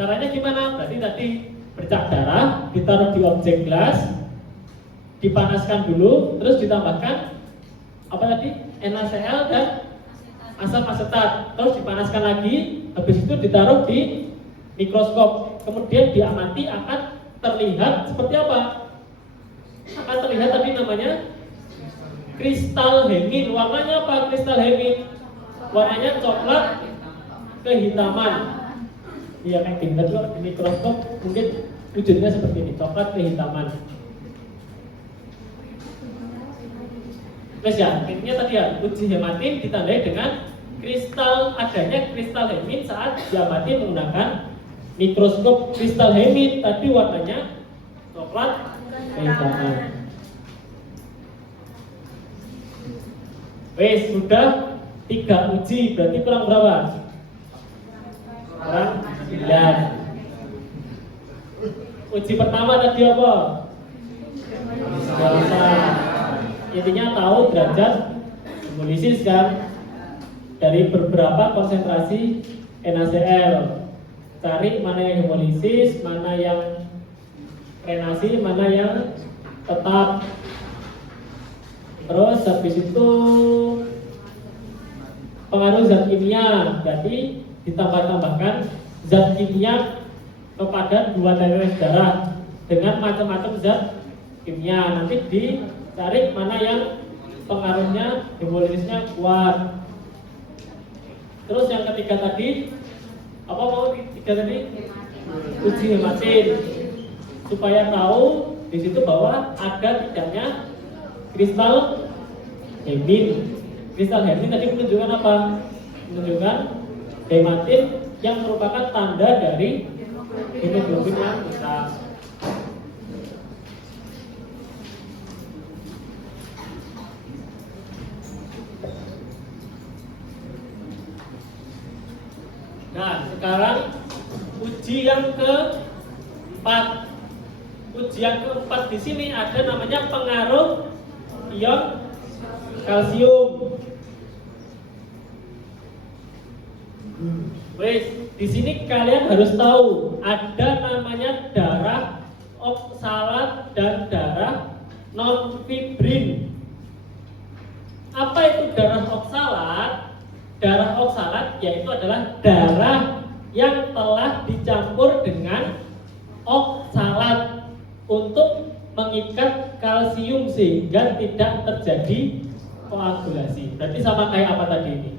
Caranya gimana? Berarti tadi bercak darah ditaruh di objek gelas, dipanaskan dulu, terus ditambahkan apa tadi? NaCl dan asam asetat, terus dipanaskan lagi, habis itu ditaruh di mikroskop, kemudian diamati akan terlihat seperti apa? Akan terlihat tadi namanya kristal hemin. Warnanya apa kristal hemin? Warnanya coklat kehitaman. Iya kan, tinggal di mikroskop mungkin wujudnya seperti ini, coklat kehitaman. Terus ya, intinya tadi ya, uji hematin ditandai dengan adanya kristal hemin saat diamati menggunakan mikroskop. Kristal hemin tadi warnanya coklat kehitaman. Wes, sudah 3 uji, berarti kurang berapa? Kurang 9. Uji pertama tadi apa? Biasa. Intinya tahu derajat hemolisis kan, dari beberapa konsentrasi NaCl. Cari mana yang hemolisis, mana yang renasi, mana yang tetap. Terus habis itu pengaruh zat kimia, jadi ditambah-tambahkan zat kimia kepada 2 tetes darah dengan macam-macam zat kimia. Nanti dicari mana yang pengaruhnya hemolisisnya kuat. Terus yang ketiga tadi apa mau ketiga tadi? Uji hematin supaya tahu di situ bahwa ada tidaknya kristal hemin. Kristal hemin tadi menunjukkan apa? Menunjukkan hematin yang merupakan tanda dari hemoglobin yang rusak. Nah, sekarang uji yang keempat. Uji yang keempat di sini ada namanya pengaruh ion kalsium. Wes, di sini kalian harus tahu ada namanya darah oksalat dan darah non-fibrin. Apa itu darah oksalat? Darah oksalat yaitu adalah darah yang telah dicampur dengan oksalat untuk mengikat kalsium sehingga tidak terjadi koagulasi. Berarti sama kayak apa tadi ini?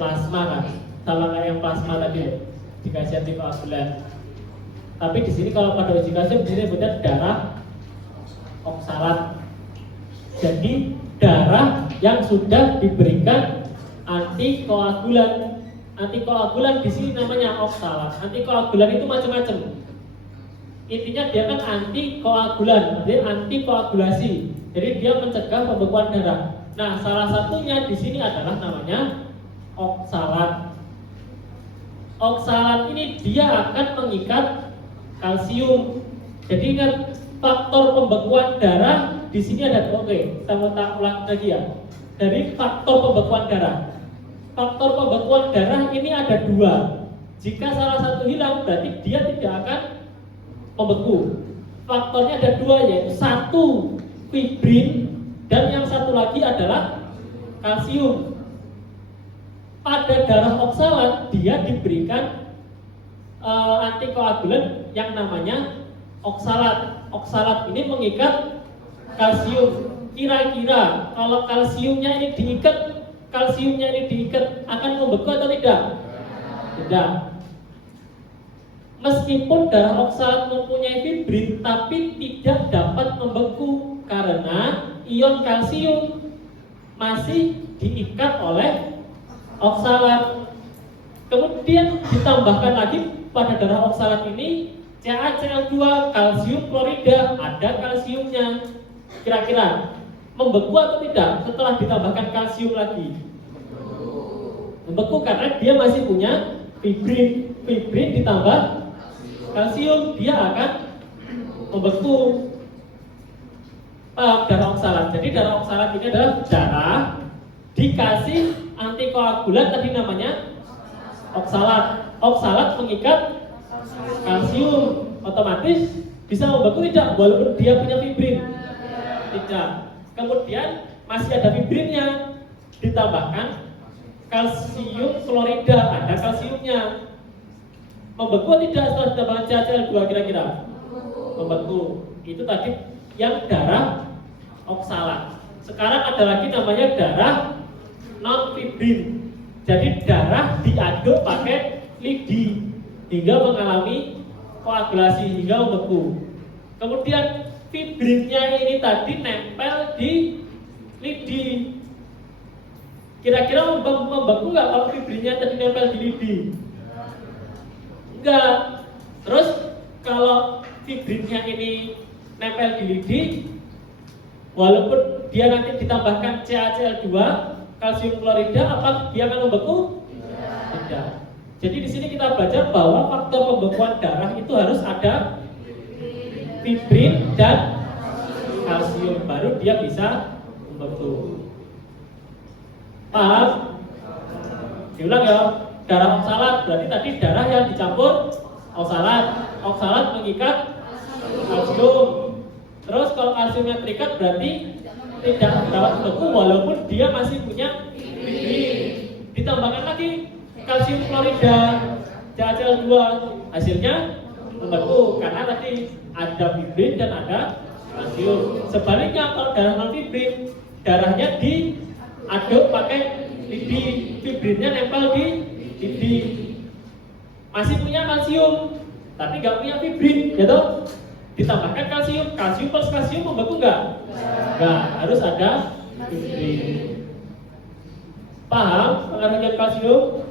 Plasma kan? Sama kayak yang plasma tadi loh, dikasih antikoagulan. Tapi di sini kalau pada uji kalsium di sini disebutnya darah oksalat. Jadi darah yang sudah diberikan antikoagulan. Antikoagulan di sini namanya oksalat. Antikoagulan itu macam-macam. Intinya dia kan antikoagulan, artinya antikoagulasi. Jadi dia mencegah pembekuan darah. Nah, salah satunya di sini adalah namanya oksalat. Oksalat ini dia akan mengikat kalsium. Jadi ingat faktor pembekuan darah di sini ada. Oke, kita ulang lagi ya. Dari faktor pembekuan darah. Faktor pembekuan darah ini ada dua. Jika salah satu hilang, berarti dia tidak akan membeku. Faktornya ada dua, yaitu satu fibrin dan yang satu lagi adalah kalsium. Pada darah oksalat dia diberikan antikoagulan yang namanya oksalat. Oksalat ini mengikat kalsium. Kira-kira kalau kalsiumnya ini diikat akan membeku atau tidak? Tidak. Meskipun darah oksalat mempunyai fibrin, tapi tidak dapat membeku karena ion kalsium masih diikat oleh oksalat. Kemudian ditambahkan lagi pada darah oksalat ini CaCl2, kalsium klorida, ada kalsiumnya. Kira-kira membeku atau tidak setelah ditambahkan kalsium lagi? Membeku karena dia masih punya fibrin. Fibrin ditambah kalsium, dia akan membeku. Darah oksalat. Jadi darah oksalat ini adalah darah dikasih antikoagulan tadi namanya oksalat. Oksalat mengikat kalsium, otomatis bisa membeku tidak walaupun dia punya fibrin? Tidak. Kemudian masih ada fibrinnya, ditambahkan kalsium klorida, ada kalsiumnya. Membeku tidak setelah ditambahkan CaCl2 kira-kira? Membeku. Itu tadi yang darah oksalat. Sekarang ada lagi namanya darah non-fibrin. Jadi darah diaduk pakai lidi hingga mengalami koagulasi hingga membeku. Kemudian fibrinnya ini tadi nempel di lidi. Kira-kira membeku nggak kalau fibrinnya tadi nempel di lidi? Enggak. Terus kalau fibrinnya ini nempel di lidi, walaupun dia nanti ditambahkan CaCl2, kalsium klorida, apa dia akan membeku? Tidak. Jadi di sini kita belajar bahwa faktor pembekuan darah itu harus ada fibrin dan kalsium, baru dia bisa membeku. Paham? Diulang ya. Darah oksalat berarti tadi darah yang dicampur oksalat. Oksalat mengikat kalsium. Terus kalau kalsiumnya terikat berarti tidak dapat membeku walaupun dia masih punya fibrin. Ditambahkan lagi kalsium klorida, CaCl2, hasilnya membeku karena tadi ada fibrin dan ada kalsium. Sebaliknya kalau darah non fibrin, darahnya diaduk pakai lidi, fibrinnya nempel di lidi, masih punya kalsium tapi nggak punya fibrin, gitu. Ditambahkan kalsium, kalsium plus kalsium membeku nggak? Nggak, harus ada fibrin. Paham pengaruhnya kalsium?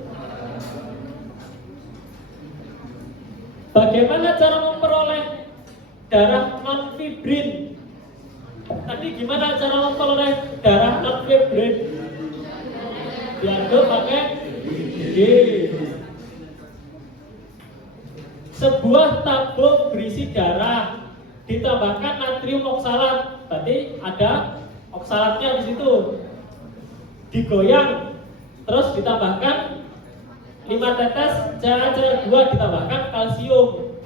Bagaimana cara memperoleh darah non fibrin? Tadi gimana cara memperoleh darah non fibrin? Diaduk pakai lidi. Sebuah tabung berisi darah ditambahkan natrium oksalat, berarti ada oksalatnya di situ. Digoyang, terus ditambahkan 5 tetes CaCl2, ditambahkan kalsium.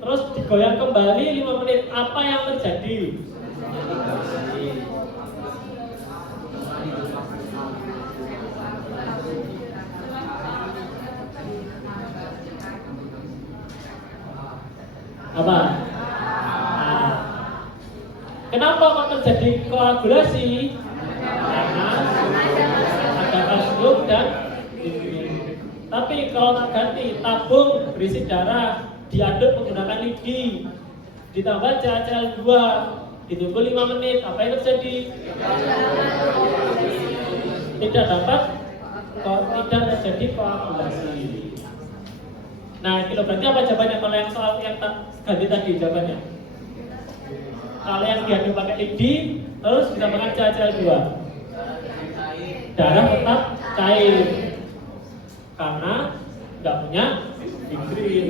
terus digoyang kembali 5 menit, apa yang terjadi? Apa? Nah, kenapa kok terjadi koagulasi? Karena ada kalsium dan fibrin. Tapi kalau tak ganti, tabung berisi darah diaduk menggunakan lidi, ditambah CaCl2, ditunggu 5 menit, apa yang terjadi? Tidak tidak terjadi koagulasi. Nah, itu berarti apa jawabannya kalau yang soal yang ganti tadi jawabannya? Kalau yang diaduk pakai lidi, terus ditambahkan CaCl2, darah tetap cair karena nggak punya fibrin.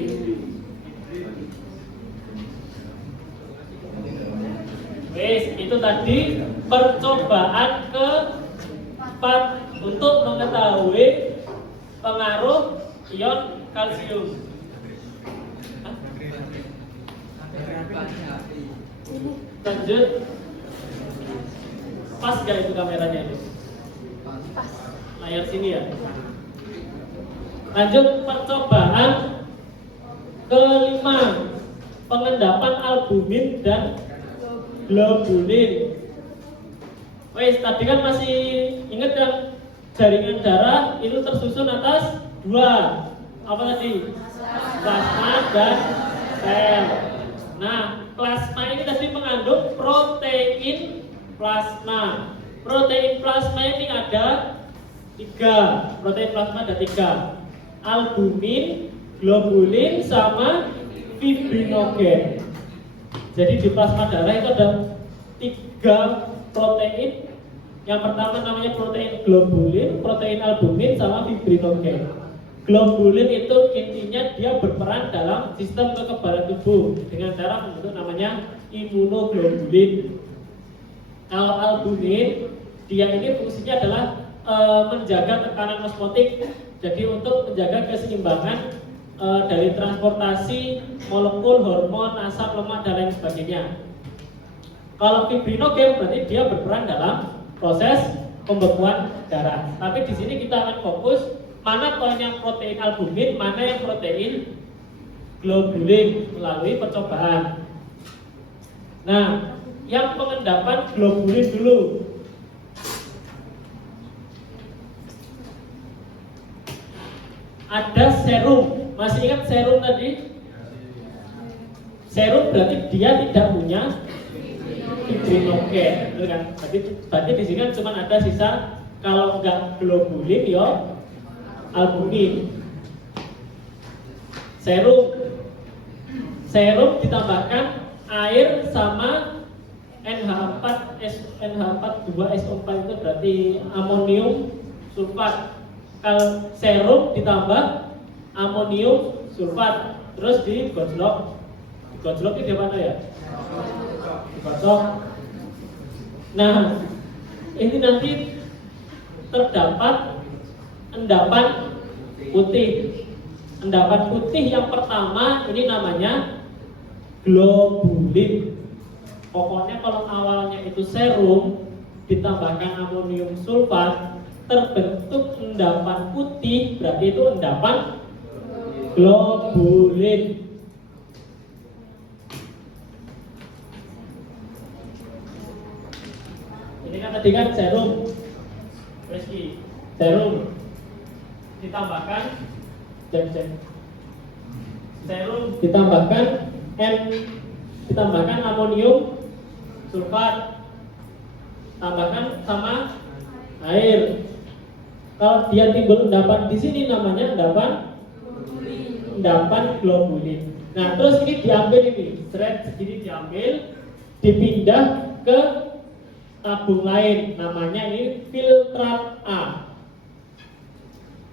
Wes, itu tadi percobaan keempat untuk mengetahui pengaruh ion kalsium. Lanjut. Pas gak itu kameranya itu? Pas. Layar sini ya. Lanjut percobaan kelima, pengendapan albumin dan globulin. Wes, tadi kan masih ingat kan jaringan darah itu tersusun atas 2. Apa tadi? Plasma dan sel. Nah, plasma ini tadi mengandung protein plasma. Protein plasma ini ada 3. Protein plasma ada 3. Albumin, globulin, sama fibrinogen. Jadi di plasma darah itu ada 3 protein. Yang pertama namanya protein globulin, protein albumin, sama fibrinogen. Globulin itu intinya dia berperan dalam sistem kekebalan tubuh dengan cara membentuk namanya imunoglobulin. Kalau albumin, dia ini fungsinya adalah menjaga tekanan osmotik, jadi untuk menjaga keseimbangan dari transportasi molekul, hormon, asam, lemak, dan lain sebagainya. Kalau fibrinogen berarti dia berperan dalam proses pembekuan darah. Tapi di sini kita akan fokus mana yang protein albumin, mana yang protein globulin melalui percobaan. Nah, yang pengendapan globulin dulu. Ada serum. Masih ingat serum tadi? Serum berarti dia tidak punya fibrinogen, betul kan? Berarti di sini kan cuma ada sisa, kalau enggak globulin ya albumin. Serum ditambahkan air sama NH4 NH42SO4 itu berarti amonium sulfat. Kalau serum ditambah amonium sulfat, terus digojlok. Digojlok itu di mana ya? Digosok. Nah, ini nanti terdapat endapan putih. Endapan putih yang pertama ini namanya globulin. Pokoknya kalau awalnya itu serum ditambahkan amonium sulfat, terbentuk endapan putih, berarti itu endapan globulin. Ini kan tadi kan serum, serum ditambahkan serum ditambahkan amonium sulfat, tambahkan sama air. Kalau dia timbul endapan di sini namanya endapan globulin. Nah, terus ini diambil ini, segini diambil, dipindah ke tabung lain, namanya ini filtrat A.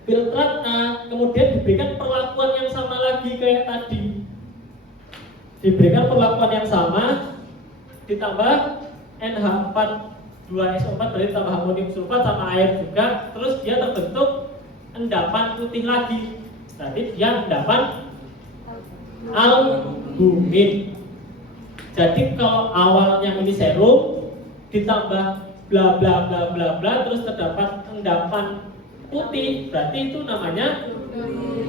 Filtrat A kemudian diberikan perlakuan yang sama lagi kayak tadi. Diberikan perlakuan yang sama, ditambah NH42SO4 berarti tambah amonium sulfat sama air juga, terus dia terbentuk endapan putih lagi. Berarti dia endapan albumin. Jadi kalau awalnya ini serum ditambah bla bla bla bla bla terus terdapat endapan putih, berarti itu namanya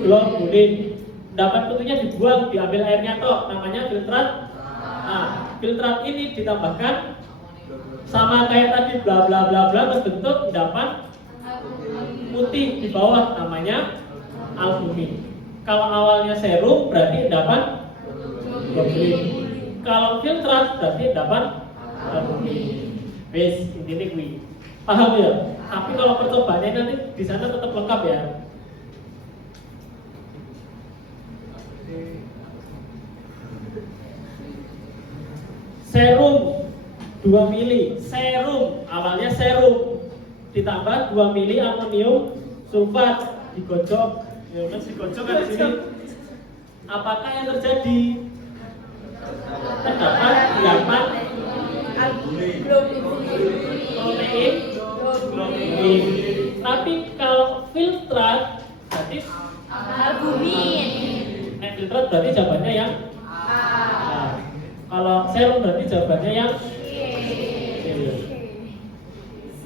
globulin. Endapan putihnya dibuang, diambil airnya toh, namanya filtrat. Nah, filtrat ini ditambahkan sama kayak tadi bla bla bla bla terbentuk endapan putih di bawah, namanya albumin. Kalau awalnya serum berarti endapan globulin. Kalau filtrat berarti endapan albumin. Wes, intinya kuwi. Paham ya? Tapi kalau percobaannya nanti di sana tetap lengkap ya. Serum 2 mili, serum awalnya serum ditambah 2 mili amonium sulfat digocok. Ya kan digocok kan di sini. Apakah yang terjadi? Terdapat endapan protein globulin. Tapi kalau filtrat berarti albumin. Filtrat berarti jawabannya yang A. Kalau serum berarti jawabannya yang C.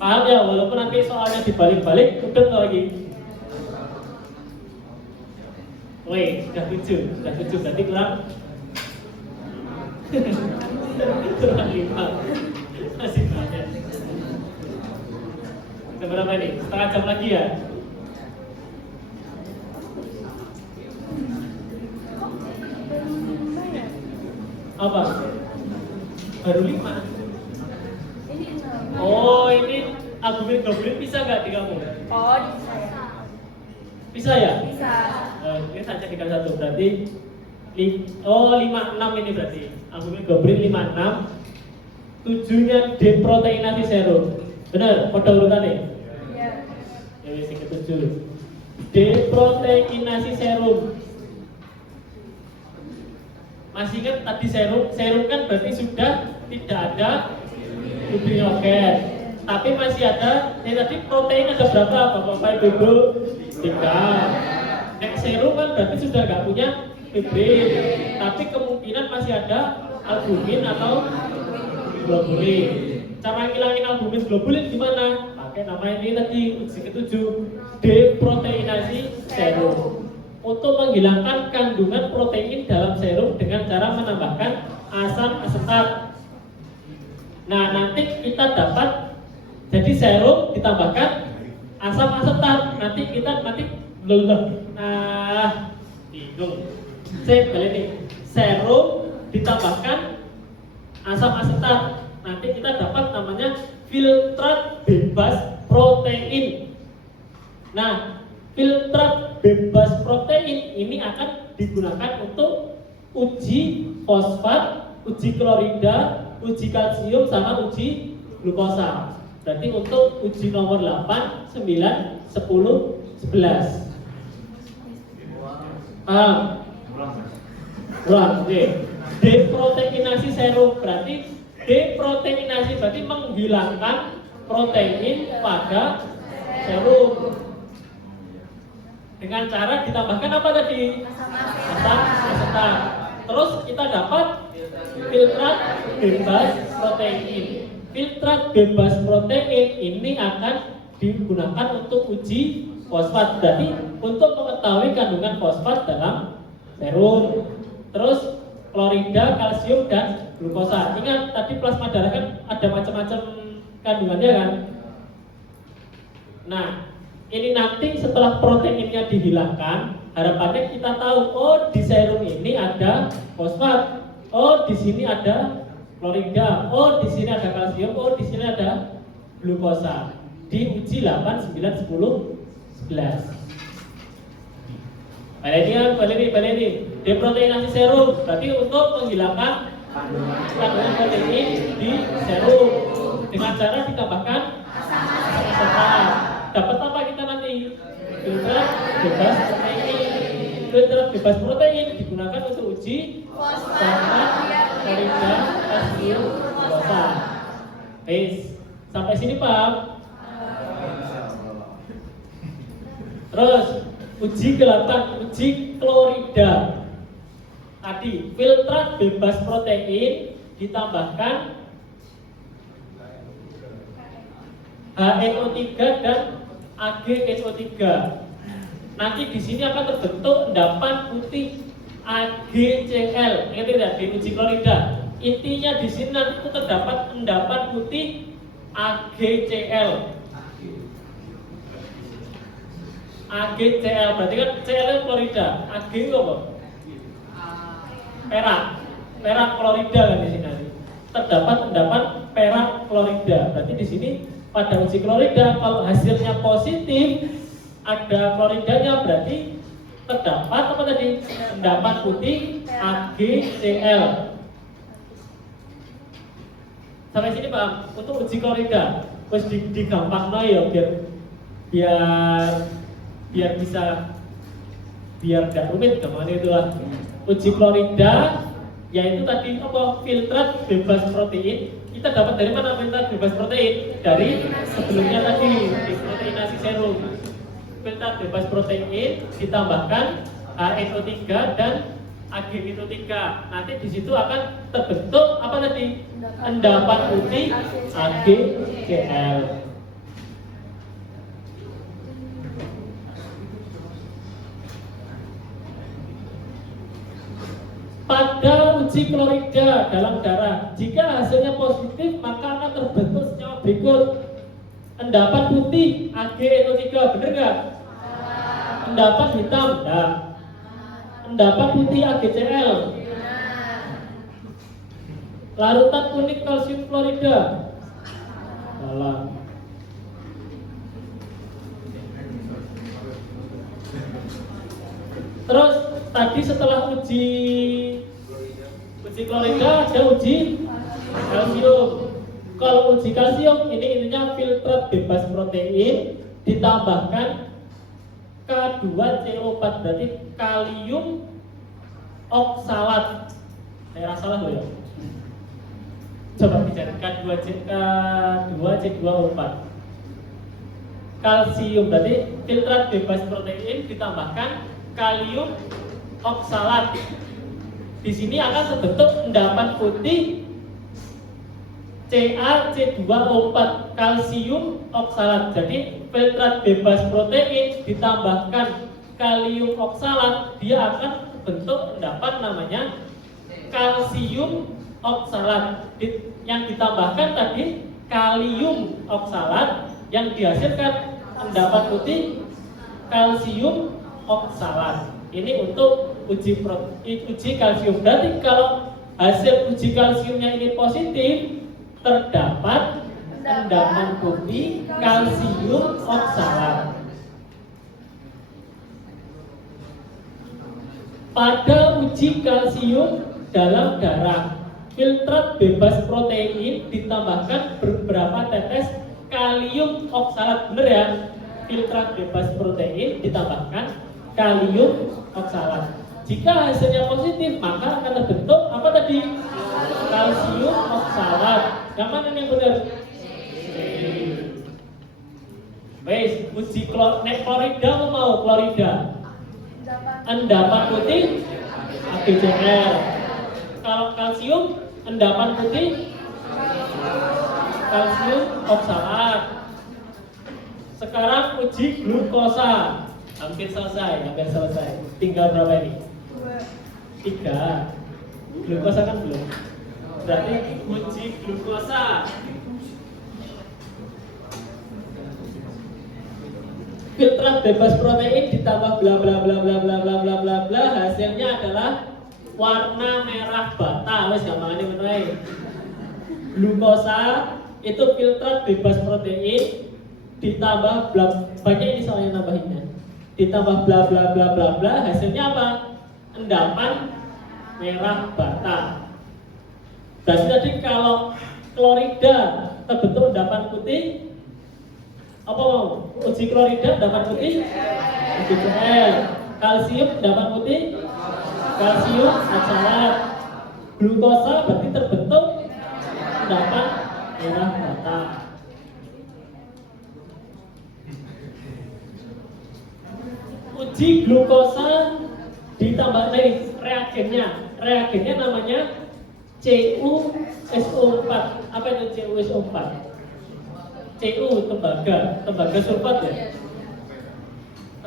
Paham ya? Walaupun nanti soalnya dibalik-balik, udah lagi. Woi, sudah 7 berarti kurang kurang 5. Masih banyak. Kita berapa ini? Setengah jam lagi ya? Apa? Baru 5. Oh, ini albumin globulin bisa nggak di kamu? Oh, bisa ya. Bisa ya? Bisa. Ini saja tinggal 1 berarti 56 ini berarti albumin globulin 56. 7-nya deproteinasi serum. Benar? Kode urutannya? Iya. Ya wis yang ke-7. Deproteinasi serum. Masih ingat tadi serum kan berarti sudah tidak ada nukliogen. Tapi masih ada, ini tadi protein ada berapa? Bapak Ibu? 3. Nek serum kan berarti sudah nggak punya fibrin. Tapi kemungkinan masih ada albumin atau globulin. Cara ngilangin albumin globulin gimana? Pakai nama ini tadi, uji ke-7, deproteinasi serum. Untuk menghilangkan kandungan protein dalam serum dengan cara menambahkan asam asetat. Nah, nanti kita dapat, jadi serum ditambahkan asam asetat. Nanti bingung. Saya balik nih. Serum ditambahkan asam asetat. Nanti kita dapat namanya filtrat bebas protein. Nah, filtrat bebas protein ini akan digunakan untuk uji fosfat, uji klorida, uji kalsium, sama uji glukosa. Berarti untuk uji nomor 8, 9, 10, 11. Oke. Deproteinasi serum berarti berarti menghilangkan protein pada serum. Dengan cara ditambahkan apa tadi? Asam asetat. Terus kita dapat filtrat bebas protein. Filtrat bebas protein ini akan digunakan untuk uji fosfat. Berarti untuk mengetahui kandungan fosfat dalam serum. Terus klorida, kalsium, dan glukosa. Ingat tadi plasma darah kan ada macam-macam kandungannya kan? Nah, ini nanti setelah proteinnya dihilangkan, harapannya kita tahu, oh di serum ini ada fosfat, oh di sini ada klorida, oh di sini ada kalsium, oh di sini ada glukosa. Diuji 8, 9, 10, 11. Balik ini. Deproteinasi serum berarti untuk menghilangkan kandungan protein di serum dengan cara ditambahkan asam asetat. Dapat apa kita nanti? Filtrat bebas protein. Filtrat bebas protein digunakan untuk uji fosfat, klorida, kalsium, glukosa. Sampai sini paham? Terus uji ke-8, uji klorida. tadi filtrat bebas protein ditambahkan HNO3 dan AgNO3. Nanti di sini akan terbentuk endapan putih AgCl. Ingat tidak di uji klorida? Intinya di sini nanti itu terdapat endapan putih AgCl. AgCl berarti kan Cl itu klorida, Ag itu apa? Perak klorida kan di sini nanti. Terdapat endapan perak klorida. Berarti di sini pada uji klorida kalau hasilnya positif ada kloridanya berarti terdapat apa tadi? Endapan putih AgCl. Sampai sini paham? Untuk uji klorida terus digampangno ya biar bisa biar tidak rumit gampangnya itulah. Uji klorida yaitu tadi apa? Filtrat bebas protein. Kita dapat dari mana filtrat bebas protein? Dari sebelumnya tadi di proteinasi serum. Filtrat bebas protein ditambahkan HNO3 dan AgNO3. Nanti di situ akan terbentuk apa tadi? Endapan putih AgCl. Pada uji klorida dalam darah, jika hasilnya positif maka akan terbentuk senyawa berikut. Endapan putih AgNO3, benar nggak? Endapan hitam, enggak. Endapan putih AgCl. Larutan kuning kalsium klorida. Salah. Terus tadi setelah uji klorida ada uji kalsium. Kalau uji kalsium ini intinya filtrat bebas protein ditambahkan K2CO4 berarti kalium oksalat. Saya salah loh ya. Coba dicari K2C2O4. Kalsium berarti filtrat bebas protein ditambahkan kalium oksalat. Di sini akan terbentuk endapan putih CaC2O4 kalsium oksalat. Jadi filtrat bebas protein ditambahkan kalium oksalat, dia akan bentuk endapan namanya kalsium oksalat. Yang ditambahkan tadi kalium oksalat, yang dihasilkan endapan putih kalsium oksalat. Ini untuk uji kalsium. Berarti kalau hasil uji kalsiumnya ini positif, terdapat endapan putih kalsium oksalat. Pada uji kalsium dalam darah, filtrat bebas protein ditambahkan beberapa tetes kalium oksalat. Benar ya? Filtrat bebas protein ditambahkan kalium oksalat. Jika hasilnya positif, maka akan terbentuk apa tadi? Kalsium oksalat. Yang mana yang benar? Wes, uji klorida mau klorida. Endapan putih AgCl. Kalau kalsium, endapan putih kalsium oksalat. Sekarang uji glukosa. Hampir selesai. Tinggal berapa ini? 3. Glukosa kan belum. Berarti uji glukosa. Filtrat bebas protein ditambah bla bla bla bla bla bla bla bla bla, hasilnya adalah warna merah bata. Wes gampangane ngono ae. Glukosa itu filtrat bebas protein ditambah bla, banyak ini soalnya nambahinnya. Ditambah bla bla bla bla bla, hasilnya apa? Endapan merah bata. Berarti tadi kalau klorida terbentuk endapan putih, apa mau? Uji klorida endapan putih AgCl. Kalsium endapan putih kalsium oksalat. Glukosa berarti terbentuk endapan merah bata. Uji glukosa ditambah reagen reagennya namanya CuSO4. Apa itu CuSO4? Cu tembaga sulfat ya.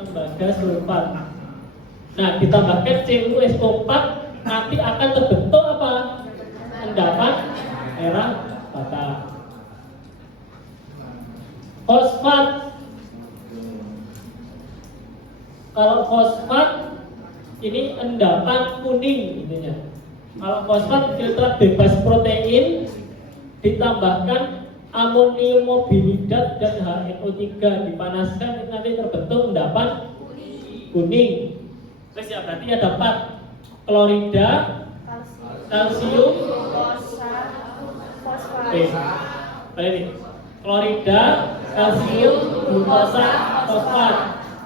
Tembaga sulfat. Nah, ditambahkan CuSO4 nanti akan terbentuk apa? Endapan merah bata. Fosfat. Kalau fosfat ini endapan kuning intinya. Kalau fosfat filtrat bebas protein ditambahkan amonium mobilidat dan HNO3 dipanaskan nanti terbentuk endapan kuning. Terus ya berarti ada 4: klorida, kalsium, ini klorida, kalsium, glukosa, fosfat.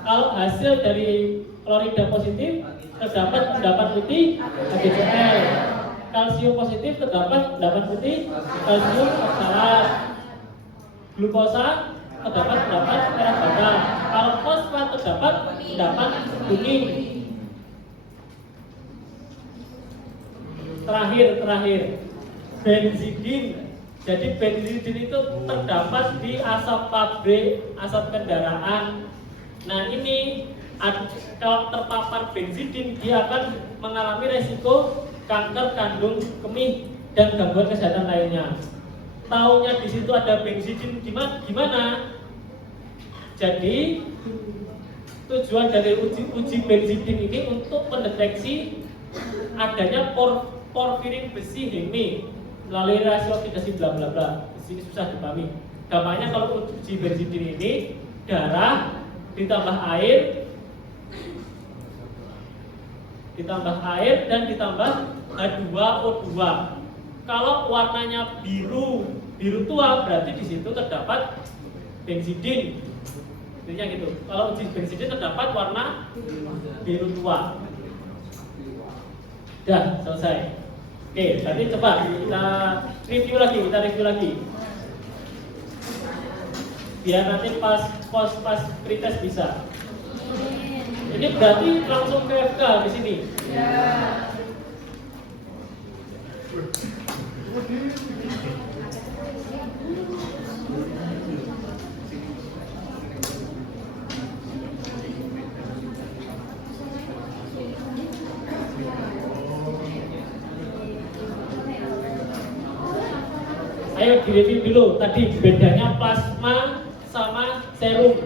Kalau hasil dari klorida positif terdapat endapan putih HCl. Kalsium positif terdapat endapan putih kalsium oksalat. Glukosa terdapat endapan merah bata. Kalau fosfat terdapat endapan kuning. Terakhir benzidin. Jadi benzidin itu terdapat di asap pabrik, asap kendaraan. Nah ini kalau terpapar benzidin dia akan mengalami resiko kanker kandung kemih dan gangguan kesehatan lainnya. Taunya di situ ada benzidin gimana? Jadi tujuan dari uji benzidin ini untuk mendeteksi adanya porfirin besi heme melalui reaksi oksidasi bla bla bla. Di sini susah dipahami. Gampangnya kalau uji benzidin ini darah ditambah air dan ditambah H2O2. Kalau warnanya biru tua berarti di situ terdapat benzidin. Intinya gitu. Kalau uji benzidin terdapat warna biru tua. Sudah selesai. Oke, tadi coba kita review lagi. Biar nanti pas pretest bisa. Ini berarti langsung ke FK di sini. Ya. Ayo direview dulu. Tadi bedanya plasma sama serum.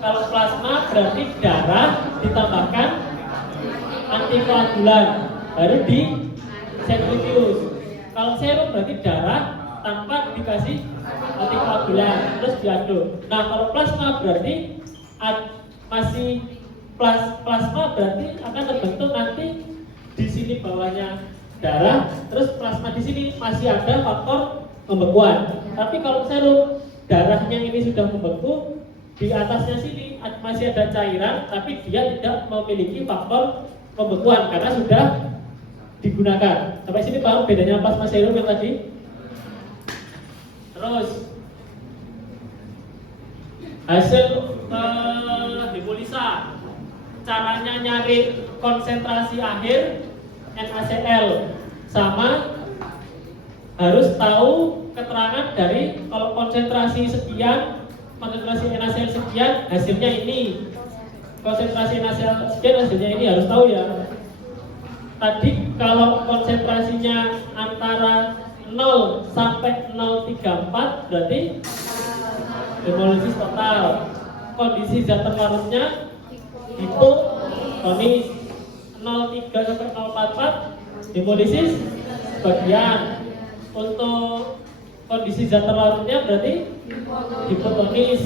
Kalau plasma berarti darah ditambahkan antikoagulan baru di sentrifuge. Kalau serum berarti darah tanpa dikasih antikoagulan terus diaduk. Nah kalau plasma berarti masih plasma berarti akan terbentuk nanti di sini bawahnya darah, terus plasma di sini masih ada faktor pembekuan. Tapi kalau serum darahnya ini sudah membeku, di atasnya sini masih ada cairan, tapi dia tidak memiliki faktor pembekuan karena sudah digunakan. Sampai sini paham bedanya plasma serum yang tadi? Terus hasil hemolisa, caranya nyari konsentrasi akhir NaCl sama harus tahu keterangan dari kalau konsentrasi sekian, konsentrasi NaCl sekian, hasilnya ini. Konsentrasi NaCl sekian, hasilnya ini harus tahu ya. Tadi kalau konsentrasinya antara 0 sampai 0,34 berarti hemolisis total. Kondisi zat terlarutnya hipotonis. 0,3 sampai 0,44 hemolisis bagian. Untuk kondisi zat terlarutnya berarti hipotonis.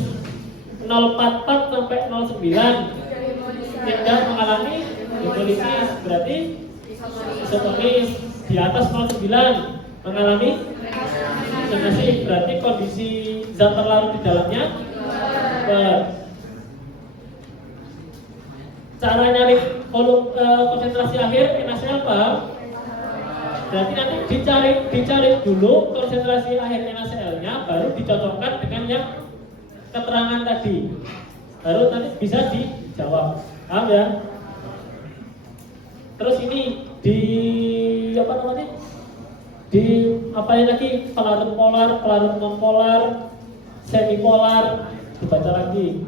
0,44 sampai 0,9 tidak mengalami hemolisis berarti isotonis. Di atas 0,9 mengalami isotonis berarti kondisi zat terlarut di dalamnya. Cara nyari konsentrasi akhir NaCl paham? Berarti nanti dicari dulu konsentrasi akhir NaCl-nya, baru dicocokkan dengan yang keterangan tadi, baru nanti bisa dijawab. Paham ya? Terus ini di apa namanya? Di apa lagi? Pelarut polar, pelarut non polar, semipolar, dibaca lagi.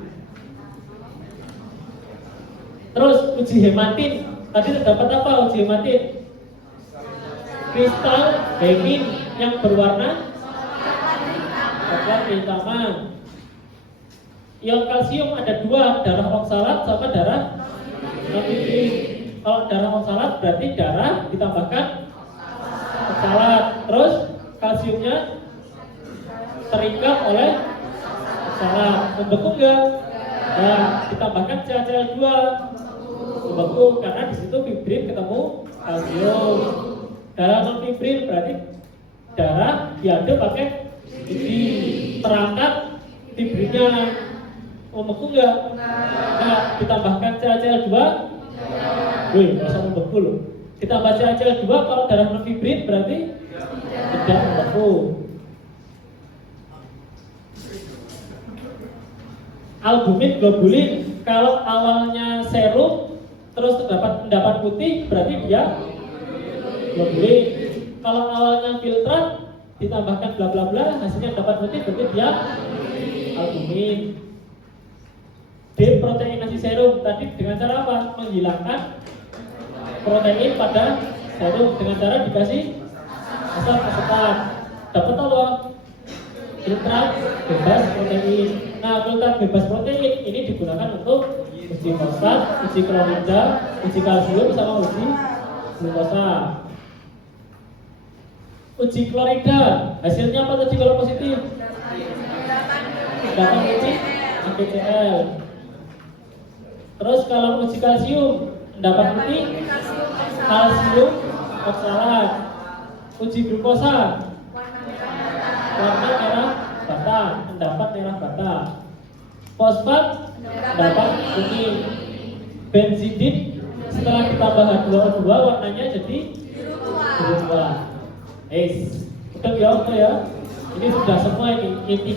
Terus uji hematin, tadi terdapat apa uji hematin? Kristal hemin yang berwarna coklat kehitaman. Ion kalsium ada dua, darah oksalat sama darah non-fibrin. Kalau darah oksalat berarti darah ditambahkan oksalat. Terus kalsiumnya terikat oleh oksalat. Membeku enggak? Nah, ditambahkan CaCl2. Membeku karena di situ fibrin ketemu kalsium. Darah non-fibrin berarti darah diaduk pakai gigi, terangkat fibrinnya. Membeku enggak? Nah, ditambahkan CaCl2. Wih, masa membeku loh. Ditambah CaCl2 kalau darah non-fibrin berarti tidak membeku. Albumin, globulin, kalau awalnya serum terus terdapat endapan putih berarti dia globulin. Kalau awalnya filtrat ditambahkan bla bla bla hasilnya endapan putih berarti dia albumin. Deproteinasi serum tadi dengan cara apa? Menghilangkan protein pada serum dengan cara dikasih asam asetat. Dapat apa? Filtrat bebas protein. Nah, filtrat bebas protein ini digunakan untuk uji fosfat, uji klorida, uji kalsium sama uji glukosa. Uji klorida hasilnya apa tadi kalau positif? Dapat uji HCl. Terus kalau uji kalsium dapat uji kalsium oksalat. Uji glukosa warna merah bata, endapan merah bata. Fosfat dapat kuning. Benzidin setelah ditambah H2O2 warnanya jadi biru tua. Udah ya, ini sudah semua ini inti